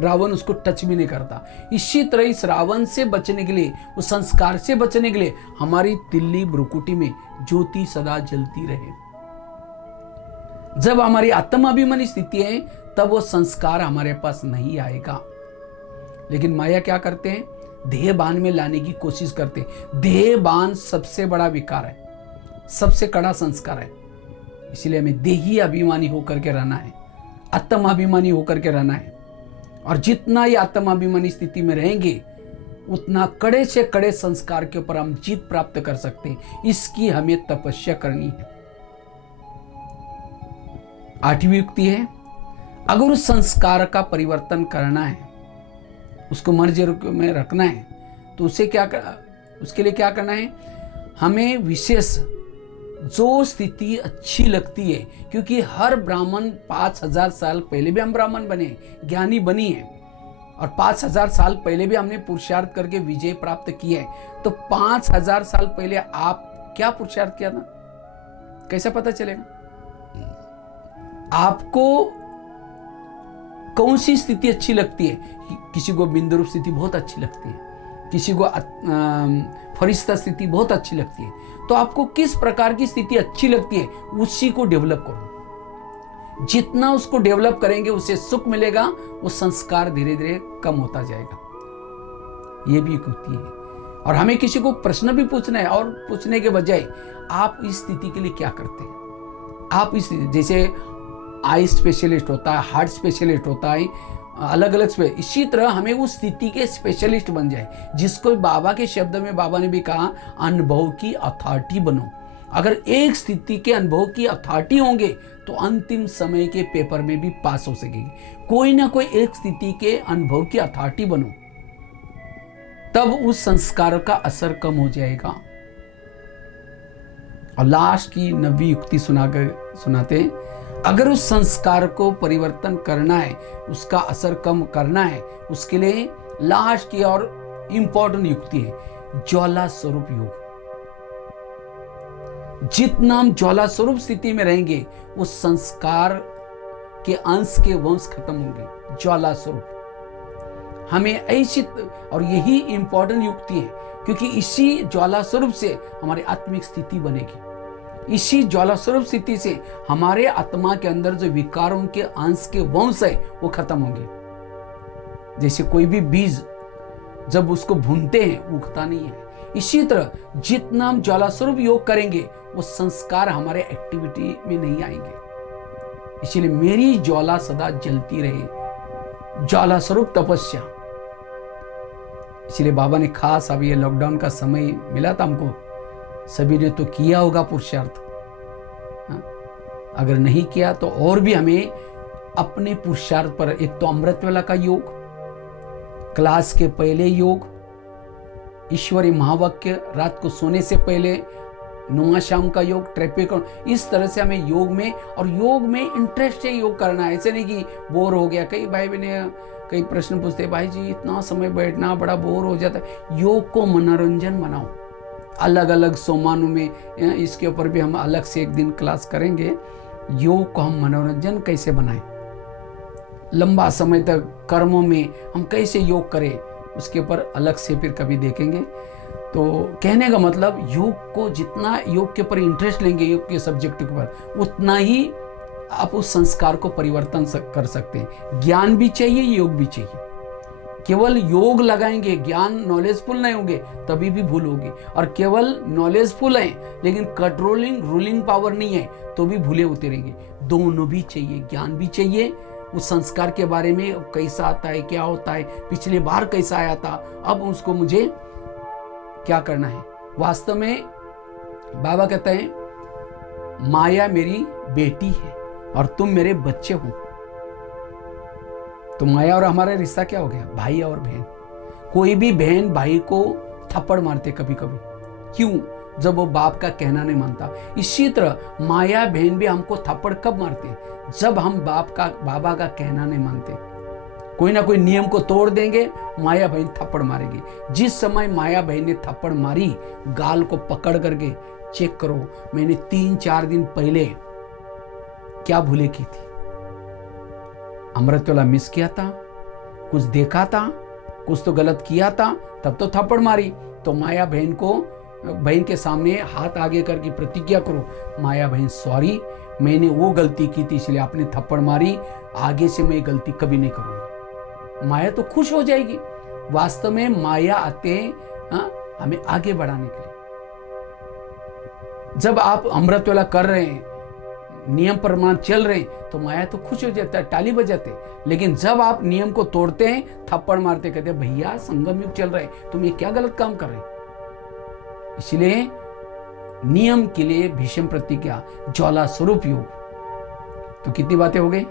रावण उसको टच भी नहीं करता। इसी तरह इस रावण से बचने के लिए, उस संस्कार से बचने के लिए, हमारी तिल्ली भ्रुकुटी में ज्योति सदा जलती रहे। जब हमारी आत्म अभिमानी स्थिति है, तब वो संस्कार हमारे पास नहीं आएगा। लेकिन माया क्या करते हैं, देह बान में लाने की कोशिश करते हैं। देह बान सबसे बड़ा विकार है, सबसे कड़ा संस्कार है। इसलिए हमें देही अभिमानी होकर के रहना है, आत्म अभिमानी होकर के रहना है। और जितना ये आत्म अभिमानी स्थिति में रहेंगे, उतना कड़े से कड़े संस्कार के ऊपर हम जीत प्राप्त कर सकते हैं। इसकी हमें तपस्या करनी है। आठवीं युक्ति है, अगर उस संस्कार का परिवर्तन करना है, उसको मर्जी में रखना है, तो उसके लिए क्या करना है, हमें विशेष जो स्थिति अच्छी लगती है, क्योंकि हर ब्राह्मण 5000 साल पहले भी हम ब्राह्मण बने, ज्ञानी बनी है, और 5000 साल पहले भी हमने पुरुषार्थ करके विजय प्राप्त की है। तो 5000 साल पहले आप क्या पुरुषार्थ किया था, कैसा पता चलेगा? आपको कौन सी स्थिति अच्छी लगती है? किसी को बिंदु रूप स्थिति बहुत अच्छी लगती है, किसी को फरिश्ता स्थिति बहुत अच्छी लगती है। तो आपको किस प्रकार की स्थिति अच्छी लगती है, उसी को डेवलप करो। जितना उसको डेवलप करेंगे, उसे सुख मिलेगा, वो संस्कार धीरे धीरे कम होता जाएगा। ये भी एक युक्ति है। और हमें किसी को प्रश्न भी पूछना है, और पूछने के बजाय आप इस स्थिति के लिए क्या करते हैं। आप इस जैसे आई स्पेशलिस्ट होता है, हार्ट स्पेशलिस्ट होता है, अलग अलग इसी तरह हमें उस स्थिति के स्पेशलिस्ट बन जाए, जिसको बाबा के शब्द में बाबा ने भी कहा, अनुभव की अथॉरिटी बनो। अगर एक स्थिति के अनुभव की अथॉरिटी होंगे, तो अंतिम समय के पेपर में भी पास हो सकेगी। कोई ना कोई एक स्थिति के अनुभव की अथॉरिटी बनो, तब उस संस्कार का असर कम हो जाएगा। और लास्ट की 9वीं युक्ति सुनाते, अगर उस संस्कार को परिवर्तन करना है, उसका असर कम करना है, उसके लिए लास्ट की और इंपॉर्टेंट युक्ति है ज्वाला स्वरूप योग। जितना हम ज्वाला स्वरूप स्थिति में रहेंगे, उस संस्कार के अंश के वंश खत्म होंगे। ज्वाला स्वरूप हमें ऐसी, और यही इंपॉर्टेंट युक्ति है, क्योंकि इसी ज्वाला स्वरूप से हमारी आत्मिक स्थिति बनेगी। इसी ज्वाला स्वरूप स्थिति से हमारे आत्मा के अंदर जो विकारों के अंश के वंश है, वो खत्म होंगे। जैसे कोई भी बीज जब उसको भूनते हैं, उगता नहीं है। इसी तरह जितना हम ज्वाला स्वरूप योग करेंगे, वो संस्कार हमारे एक्टिविटी में नहीं आएंगे। इसलिए मेरी ज्वाला सदा जलती रहे, ज्वाला स्वरूप तपस्या। इसलिए बाबा ने खास, अब ये लॉकडाउन का समय मिला था हमको, सभी ने तो किया होगा पुरुषार्थ। अगर नहीं किया तो और भी हमें अपने पुरुषार्थ पर, एक तो अमृत वेला का योग, क्लास के पहले योग, ईश्वरी महावाक्य, रात को सोने से पहले नुआ शाम का योग, ट्रैफिक, इस तरह से हमें योग में, और योग में इंटरेस्ट है योग करना है। ऐसे नहीं कि बोर हो गया। कई भाई बहने कई प्रश्न पूछते हैं, भाई जी इतना समय बैठना बड़ा बोर हो जाता है। योग को मनोरंजन बनाओ, अलग अलग सोमानों में, इसके ऊपर भी हम अलग से एक दिन क्लास करेंगे। योग को हम मनोरंजन कैसे बनाएं, लंबा समय तक कर्मों में हम कैसे योग करें, उसके ऊपर अलग से फिर कभी देखेंगे। तो कहने का मतलब, योग को जितना योग के ऊपर इंटरेस्ट लेंगे, योग के सब्जेक्ट के ऊपर, उतना ही आप उस संस्कार को परिवर्तन कर सकते हैं। ज्ञान भी चाहिए, योग भी चाहिए। केवल योग लगाएंगे, ज्ञान नॉलेजफुल नहीं होंगे, तभी भी भूल होगी। और केवल नॉलेजफुल है लेकिन कंट्रोलिंग रूलिंग पावर नहीं है, तो भी भूले होते रहेंगे। दोनों भी चाहिए, ज्ञान भी चाहिए, उस संस्कार के बारे में कैसा आता है, क्या होता है, पिछले बार कैसा आया था, अब उसको मुझे क्या करना है। वास्तव में बाबा कहते हैं, माया मेरी बेटी है और तुम मेरे बच्चे हो। तो माया और हमारा रिश्ता क्या हो गया, भाई और बहन। कोई भी बहन भाई को थप्पड़ मारते कभी कभी, क्यों? जब वो बाप का कहना नहीं मानता। इसी तरह माया बहन भी हमको थप्पड़ कब मारते, जब हम बाबा का कहना नहीं मानते। कोई ना कोई नियम को तोड़ देंगे, माया बहन थप्पड़ मारेगी। जिस समय माया बहन ने थप्पड़ मारी, गाल को पकड़ करके चेक करो, मैंने 3-4 दिन पहले क्या भूले की थी। अमृत वाला मिस किया था, कुछ देखा था, कुछ तो गलत किया था, तब तो थप्पड़ मारी। तो माया बहन को, बहन के सामने हाथ आगे करके प्रतिज्ञा करो, माया बहन सॉरी, मैंने वो गलती की थी इसलिए आपने थप्पड़ मारी, आगे से मैं गलती कभी नहीं करूंगा। माया तो खुश हो जाएगी। वास्तव में माया आते हमें आगे बढ़ाने के लिए। जब आप अमृत वाला कर रहे हैं, नियम प्रमाण चल रहे हैं, तो माया तो खुश हो जाता है, ताली बजाते। लेकिन जब आप नियम को तोड़ते हैं, थप्पड़ मारते, कहते भैया संगम युग चल रहा है, तुम ये क्या गलत काम कर रहे हैं। इसलिए नियम के लिए भीष्म प्रतिज्ञा, ज्वाला स्वरूप योग। तो कितनी बातें हो गई,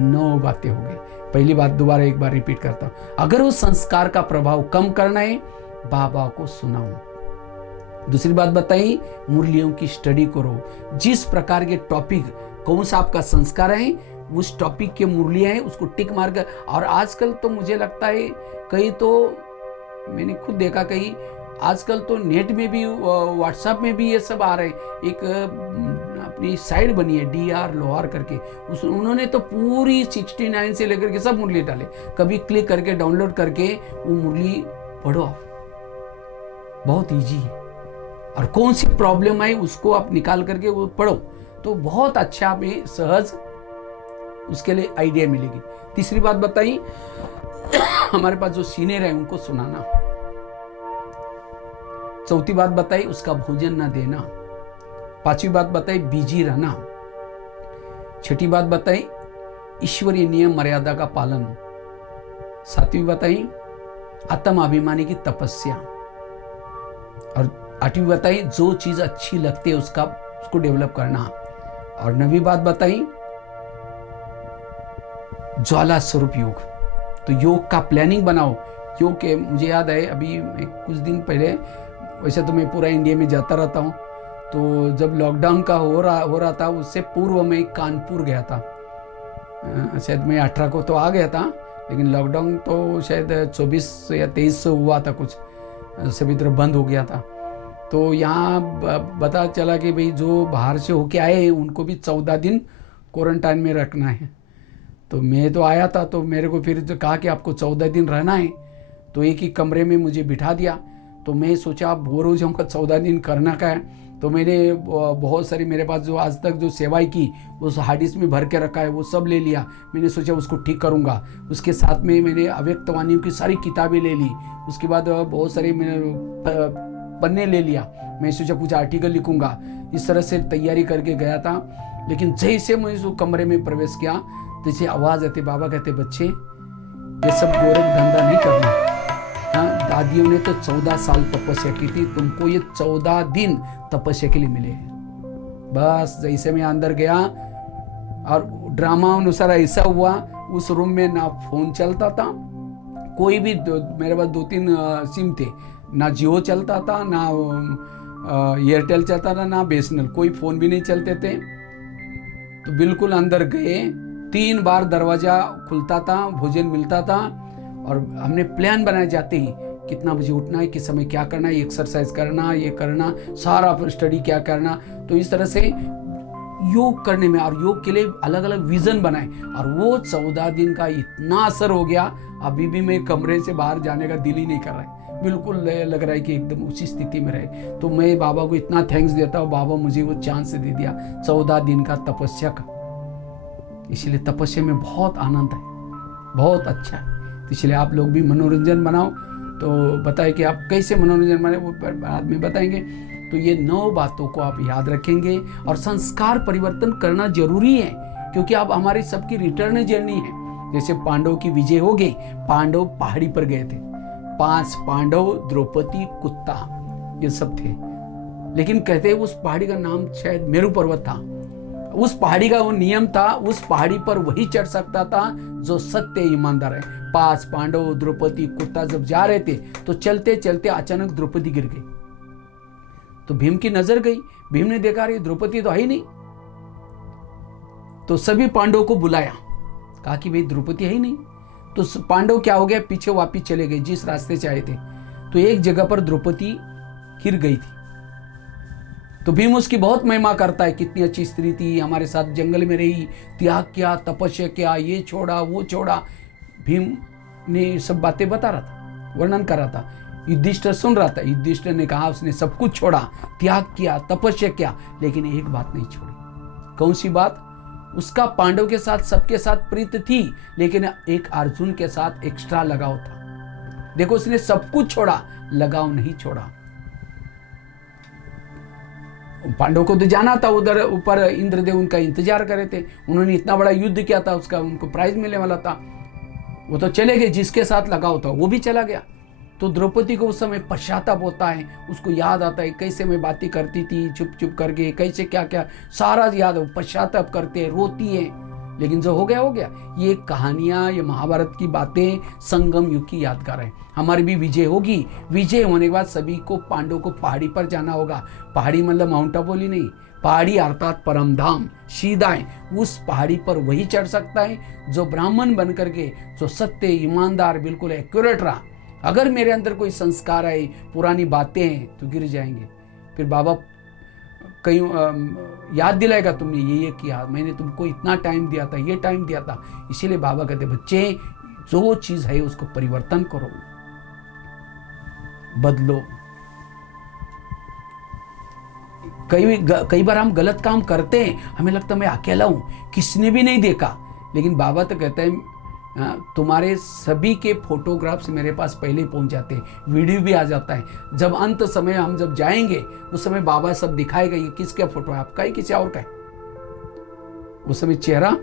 9 बातें हो गई। पहली बात दोबारा एक बार रिपीट करता हूं, अगर उस संस्कार का प्रभाव कम करना है, बाबा को सुनाओ। दूसरी बात बताई, मुरलियों की स्टडी करो। जिस प्रकार के टॉपिक, कौन सा आपका संस्कार है, उस टॉपिक के मुरलियां हैं, उसको टिक मार कर। और आजकल तो मुझे लगता है, कई तो मैंने खुद देखा, कहीं आजकल तो नेट में भी, व्हाट्सएप में भी ये सब आ रहे हैं। एक अपनी साइड बनी है DR लोहार करके, उन्होंने तो पूरी 69 से लेकर के सब मुरली डाले। कभी क्लिक करके डाउनलोड करके वो मुरली पढ़ो, बहुत इजी है। और कौन सी प्रॉब्लम आई उसको आप निकाल करके वो पढ़ो, तो बहुत अच्छा में सहज उसके लिए आइडिया मिलेगी। तीसरी बात बताई, हमारे पास जो सीनियर है उनको सुनाना। चौथी बात बताई, उसका भोजन न देना। पांचवी बात बताई, बिजी रहना। छठी बात बताई, ईश्वरीय नियम मर्यादा का पालन। सातवीं बताई, आत्माभिमानी की तपस्या। और 8वीं बताई, जो चीज अच्छी लगती है उसको डेवलप करना। और 9वीं बात बताई, ज्वाला स्वरूप योग। तो योग का प्लानिंग बनाओ। योग के मुझे याद है, अभी कुछ दिन पहले, वैसे तो मैं पूरा इंडिया में जाता रहता हूँ, तो जब लॉकडाउन का हो रहा था, उससे पूर्व में कानपुर गया था। शायद मैं 18 को तो आ गया था, लेकिन लॉकडाउन तो शायद 24 या 23 से हुआ था, कुछ सभी तरफ बंद हो गया था। तो यहाँ पता चला कि भाई जो बाहर से होके आए हैं उनको भी 14 दिन क्वारंटाइन में रखना है। तो मैं तो आया था, तो मेरे को फिर जो कहा कि आपको 14 दिन रहना है, तो एक ही कमरे में मुझे बिठा दिया। तो मैं सोचा आप बोर हो जाऊँगा, 14 दिन करना का है। तो मैंने बहुत सारी, मेरे पास जो आज तक जो सेवाएं की उस हार्ड डिस्क में भर के रखा है, वो सब ले लिया। मैंने सोचा उसको ठीक करूँगा। उसके साथ में मैंने अव्यक्त वाणियों की सारी किताबें ले ली। उसके बाद बहुत सारी मैंने पन्ने ले लिया। मैं सोचा कुछ आर्टिकल लिखूंगा, इस तरह से तैयारी करके गया था। लेकिन जैसे मैं उस कमरे में प्रवेश किया, जैसे आवाज़ आती, बाबा कहते, बच्चे ये सब गोरख धंधा नहीं करना। हाँ, दादियों ने तो 14 साल तपस्या की थी, तुमको ये 14 दिन तपस्या के लिए मिले हैं। बस जैसे मैं अंदर गया, और ड्रामा अनुसार ऐसा हुआ, उस रूम में ना फोन चलता था, कोई भी मेरे पास 2-3 सिम थे, ना जियो चलता था, ना एयरटेल चलता था, ना बीएसएनएल, कोई फ़ोन भी नहीं चलते थे। तो बिल्कुल अंदर गए, 3 बार दरवाज़ा खुलता था, भोजन मिलता था, और हमने प्लान बनाए जाते ही कितना बजे उठना है, किस समय क्या करना है, एक्सरसाइज करना, ये करना, सारा स्टडी क्या करना। तो इस तरह से योग करने में, और योग के लिए अलग अलग विजन बनाए, और वो 14 दिन का इतना असर हो गया, अभी भी मैं कमरे से बाहर जाने का दिल ही नहीं कर रहा है, बिल्कुल लग रहा है कि एकदम उसी स्थिति में रहे। तो मैं बाबा को इतना थैंक्स देता हूँ, बाबा मुझे वो चांस दे दिया 14 दिन का तपस्या का। इसलिए तपस्या में बहुत आनंद है, बहुत अच्छा है। तो इसलिए आप लोग भी मनोरंजन बनाओ। तो बताए कि आप कैसे मनोरंजन बनाए, वो बाद में बताएंगे। तो ये 9 बातों को आप याद रखेंगे, और संस्कार परिवर्तन करना जरूरी है, क्योंकि आप हमारी सबकी रिटर्न जर्नी है। जैसे पांडव की विजय हो गई, पांडव पहाड़ी पर गए थे, 5 पांडव, द्रौपदी, कुत्ता, ये सब थे। लेकिन कहते हैं उस पहाड़ी का नाम शायद मेरू पर्वत था। उस पहाड़ी का वो नियम था, उस पहाड़ी पर वही चढ़ सकता था जो सत्य ईमानदार है। 5 पांडव, द्रौपदी, कुत्ता जब जा रहे थे, तो चलते चलते अचानक द्रौपदी गिर गई। तो भीम की नजर गई, भीम ने देखा रही द्रौपदी तो है ही नहीं। तो सभी पांडवों को बुलाया, कहा कि भाई द्रौपदी है ही नहीं। तो पांडव क्या हो गया, पीछे वापिस चले गए जिस रास्ते से आए थे। तो एक जगह पर द्रौपदी गिर गई थी। तो भीम उसकी बहुत महिमा करता है, कितनी अच्छी स्त्री थी, हमारे साथ जंगल में रही, त्याग किया, तपस्या किया, ये छोड़ा वो छोड़ा। भीम ने सब बातें बता रहा था, वर्णन कर रहा था। युधिष्ठिर सुन रहा था। युधिष्ठिर ने कहा उसने सब कुछ छोड़ा, त्याग किया, तपस्या किया, लेकिन एक बात नहीं छोड़ी। कौन सी बात? उसका पांडव के साथ सबके साथ प्रीत थी, लेकिन एक अर्जुन के साथ एक्स्ट्रा लगाव था। देखो उसने सब कुछ छोड़ा, लगाव नहीं छोड़ा। पांडव को तो जाना था, उधर ऊपर इंद्रदेव उनका इंतजार कर रहे थे, उन्होंने इतना बड़ा युद्ध किया था, उसका उनको प्राइज मिलने वाला था। वो तो चले गए, जिसके साथ लगाव था वो भी चला गया। तो द्रौपदी को उस समय पश्चाताप होता है, उसको याद आता है कैसे मैं बातें करती थी चुप चुप करके, कैसे क्या क्या सारा याद है, पश्चाताप करते है, रोती है। लेकिन जो हो गया हो गया। ये कहानियां, ये महाभारत की बातें संगम युग की यादगार है। हमारी भी विजय होगी, विजय होने के बाद सभी को, पांडव को पहाड़ी पर जाना होगा। पहाड़ी मतलब माउंट आबू ही नहीं, पहाड़ी अर्थात परमधाम, सीधा है। उस पहाड़ी पर वही चढ़ सकता है जो ब्राह्मण बन करके, जो सत्य, ईमानदार, बिल्कुल एक्यूरेट रहा। अगर मेरे अंदर कोई संस्कार आए, पुरानी बातें हैं, तो गिर जाएंगे। फिर बाबा कहीं याद दिलाएगा, तुमने ये किया, मैंने तुमको इतना टाइम दिया था, ये टाइम दिया था। इसीलिए बाबा कहते बच्चे, जो चीज है उसको परिवर्तन करो, बदलो। कई बार हम गलत काम करते हैं, हमें लगता है मैं अकेला हूं, किसने भी नहीं देखा। लेकिन बाबा तो कहते हैं तुम्हारे सभी के फोटोग्राफ्स मेरे पास पहले ही पहुंच जाते हैं, वीडियो भी आ जाता है। जब अंत समय हम जब जाएंगे, उस समय बाबा सब दिखाएगा, ये किसका फोटो है, आपका ही किसी और का है। उस समय चेहरा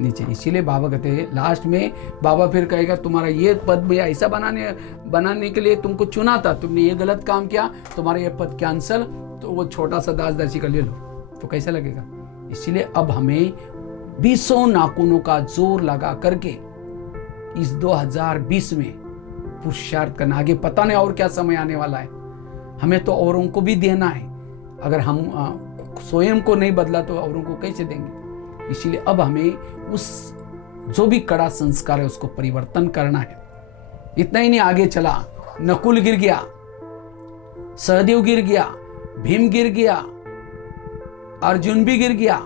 नीचे। इसीलिए बाबा कहते हैं लास्ट में, बाबा फिर कहेगा तुम्हारा ये पद भी ऐसा बनाने के लिए तुमको चुना था, तुमने ये गलत काम किया, तुम्हारा ये पद कैंसल। तो वो छोटा सा दासदासी का ले लो, तो कैसा लगेगा। इसीलिए अब हमें 20 नाखूनों का जोर लगा करके इस 2020 में पुरुषार्थ करना। आगे पता नहीं और क्या समय आने वाला है, हमें तो औरों को भी देना है। अगर हम स्वयं को नहीं बदला तो औरों को कैसे देंगे। इसीलिए अब हमें उस जो भी कड़ा संस्कार है उसको परिवर्तन करना है। इतना ही नहीं, आगे चला, नकुल गिर गया, सहदेव गिर गया, भीम गिर गया, अर्जुन भी गिर गया,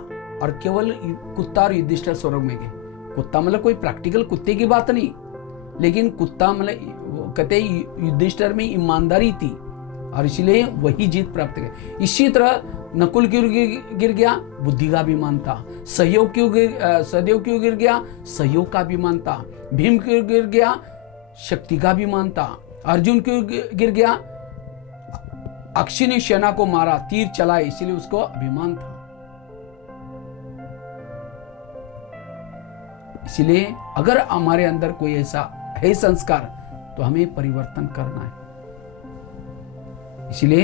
और केवल कुत्ता और युधिष्ठिर स्वर्ग में गए। कुत्ता मतलब कोई प्रैक्टिकल कुत्ते की बात नहीं, लेकिन कुत्ता मतलब कहते युधिष्ठिर में ईमानदारी थी, और इसलिए वही जीत प्राप्त की। इसी तरह नकुल क्यों गिर गया, बुद्धि का अभिमान था। सहदेव क्यों गिर गया, सहयोग का अभिमान था। भीम क्यों गिर गया, शक्ति का अभिमान था। अर्जुन क्यों गिर गया, अक्षिणी सेना को मारा, तीर चलाए, इसलिए उसको अभिमान था। इसलिए अगर हमारे अंदर कोई ऐसा है संस्कार, तो हमें परिवर्तन करना है। इसलिए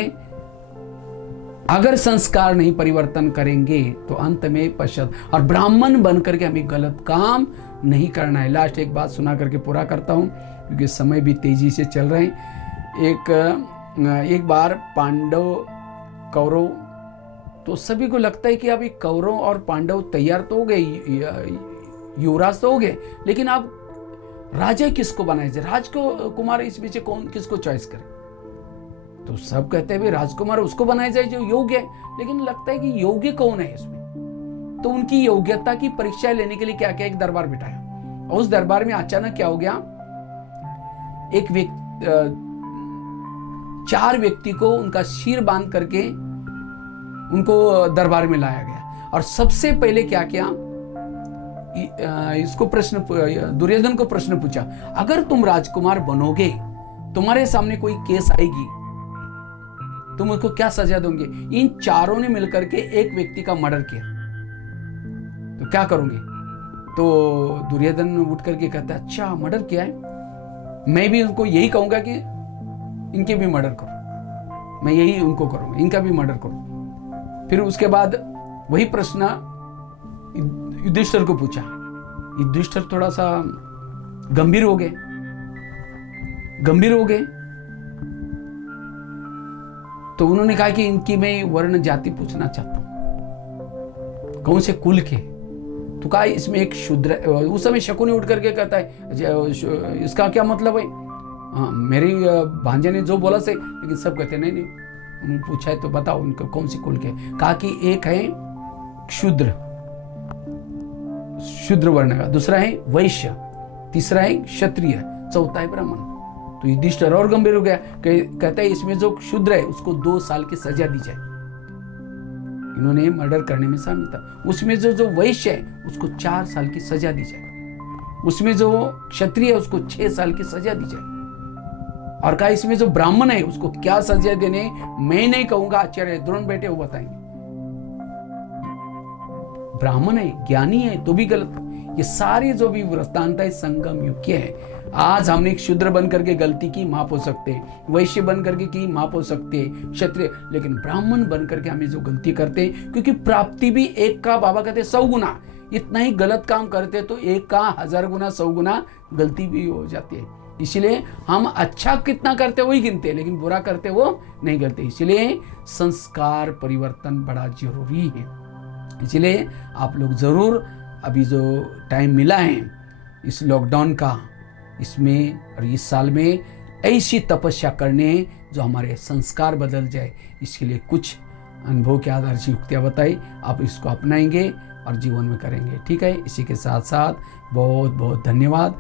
अगर संस्कार नहीं परिवर्तन करेंगे तो अंत में पश्चात, और ब्राह्मण बन करके हमें गलत काम नहीं करना है। लास्ट एक बात सुना करके पूरा करता हूँ, क्योंकि समय भी तेजी से चल रहे हैं। एक बार पांडव कौरव, तो सभी को लगता है कि अभी कौरव और पांडव तैयार तो हो गए, युवराज तो हो गए, लेकिन अब राजा किसको बनाए जाए, राजकुमार इस बीच कौन किसको चॉइस करे। तो सब कहते हैं भाई राजकुमार उसको बनाया जाए जो योग्य है, लेकिन लगता है कि योग्य कौन है इसमें। तो उनकी योग्यता की परीक्षा लेने के लिए क्या क्या एक दरबार बिठाया, और उस दरबार में अचानक क्या हो गया, एक व्यक्ति 4 व्यक्ति को उनका सिर बांध करके उनको दरबार में लाया गया। और सबसे पहले क्या किया, इसको प्रश्न, दुर्योधन को प्रश्न पूछा, अगर तुम राजकुमार बनोगे, तुम्हारे सामने कोई केस आएगी, तुम उसको क्या सजा दोगे। इन चारों ने मिलकर के एक व्यक्ति का मर्डर किया, तो क्या करोगे। तो दुर्योधन उठ करके कहता है, अच्छा मर्डर किया है, मैं भी उनको यही कहूंगा कि इनके भी मर्डर करो, मैं यही उनको करूंगा, इनका भी मर्डर करो। फिर उसके बाद वही प्रश्न युधिष्ठिर को पूछा। युधिष्ठिर थोड़ा सा गंभीर हो गए। तो उन्होंने कहा कि इनकी मैं वर्ण जाति पूछना चाहता हूं, कौन से कुल के। तो कहा इसमें एक शूद्र। उस समय शकुनी उठ करके कहता है, इसका क्या मतलब है। हाँ, मेरी भांजे ने जो बोला से, लेकिन सब कहते नहीं, उन्होंने पूछा है तो बताओ इनको कौन सी कुल के। कहा कि एक है शूद्र वर्ण का, दूसरा है वैश्य, तीसरा है क्षत्रिय, चौथा है ब्राह्मण। तो युधिष्ठिर और गंभीर हो गया, कहता है इसमें जो शूद्र है उसको 2 साल की सजा दी जाए, इन्होंने मर्डर करने में शामिल था। उसमें जो वैश्य है उसको 4 साल की सजा दी जाए, उसमें जो क्षत्रिय है उसको 6 साल की सजा दी जाए। और कहा इसमें जो ब्राह्मण है उसको क्या सजा देने, मैं नहीं कहूंगा, आचार्य द्रोण बैठे वो बताएंगे। ब्राह्मण है, ज्ञानी है, तो भी गलत। ये सारी जो भी वृत्तांत है संगम युग के है। आज हमने एक शूद्र बन करके गलती की, माफ हो सकते हैं, वैश्य बन करके की, माफ हो सकते हैं, क्षत्रिय, लेकिन ब्राह्मण बन करके हमें जो गलती करते हैं, क्योंकि प्राप्ति भी एक का, बाबा कहते 100 गुना, इतना ही गलत काम करते तो एक का 1000 गुना 100 गुना गलती भी हो जाती है। इसलिए हम अच्छा कितना करते वही गिनते, लेकिन बुरा करते वो नहीं करते। इसलिए संस्कार परिवर्तन बड़ा जरूरी है। इसलिए आप लोग जरूर, अभी जो टाइम मिला है इस लॉकडाउन का, इसमें और इस साल में ऐसी तपस्या करने जो हमारे संस्कार बदल जाए, इसके लिए कुछ अनुभव के आधार से युक्तियाँ बताई, आप इसको अपनाएंगे और जीवन में करेंगे। ठीक है, इसी के साथ साथ बहुत बहुत धन्यवाद।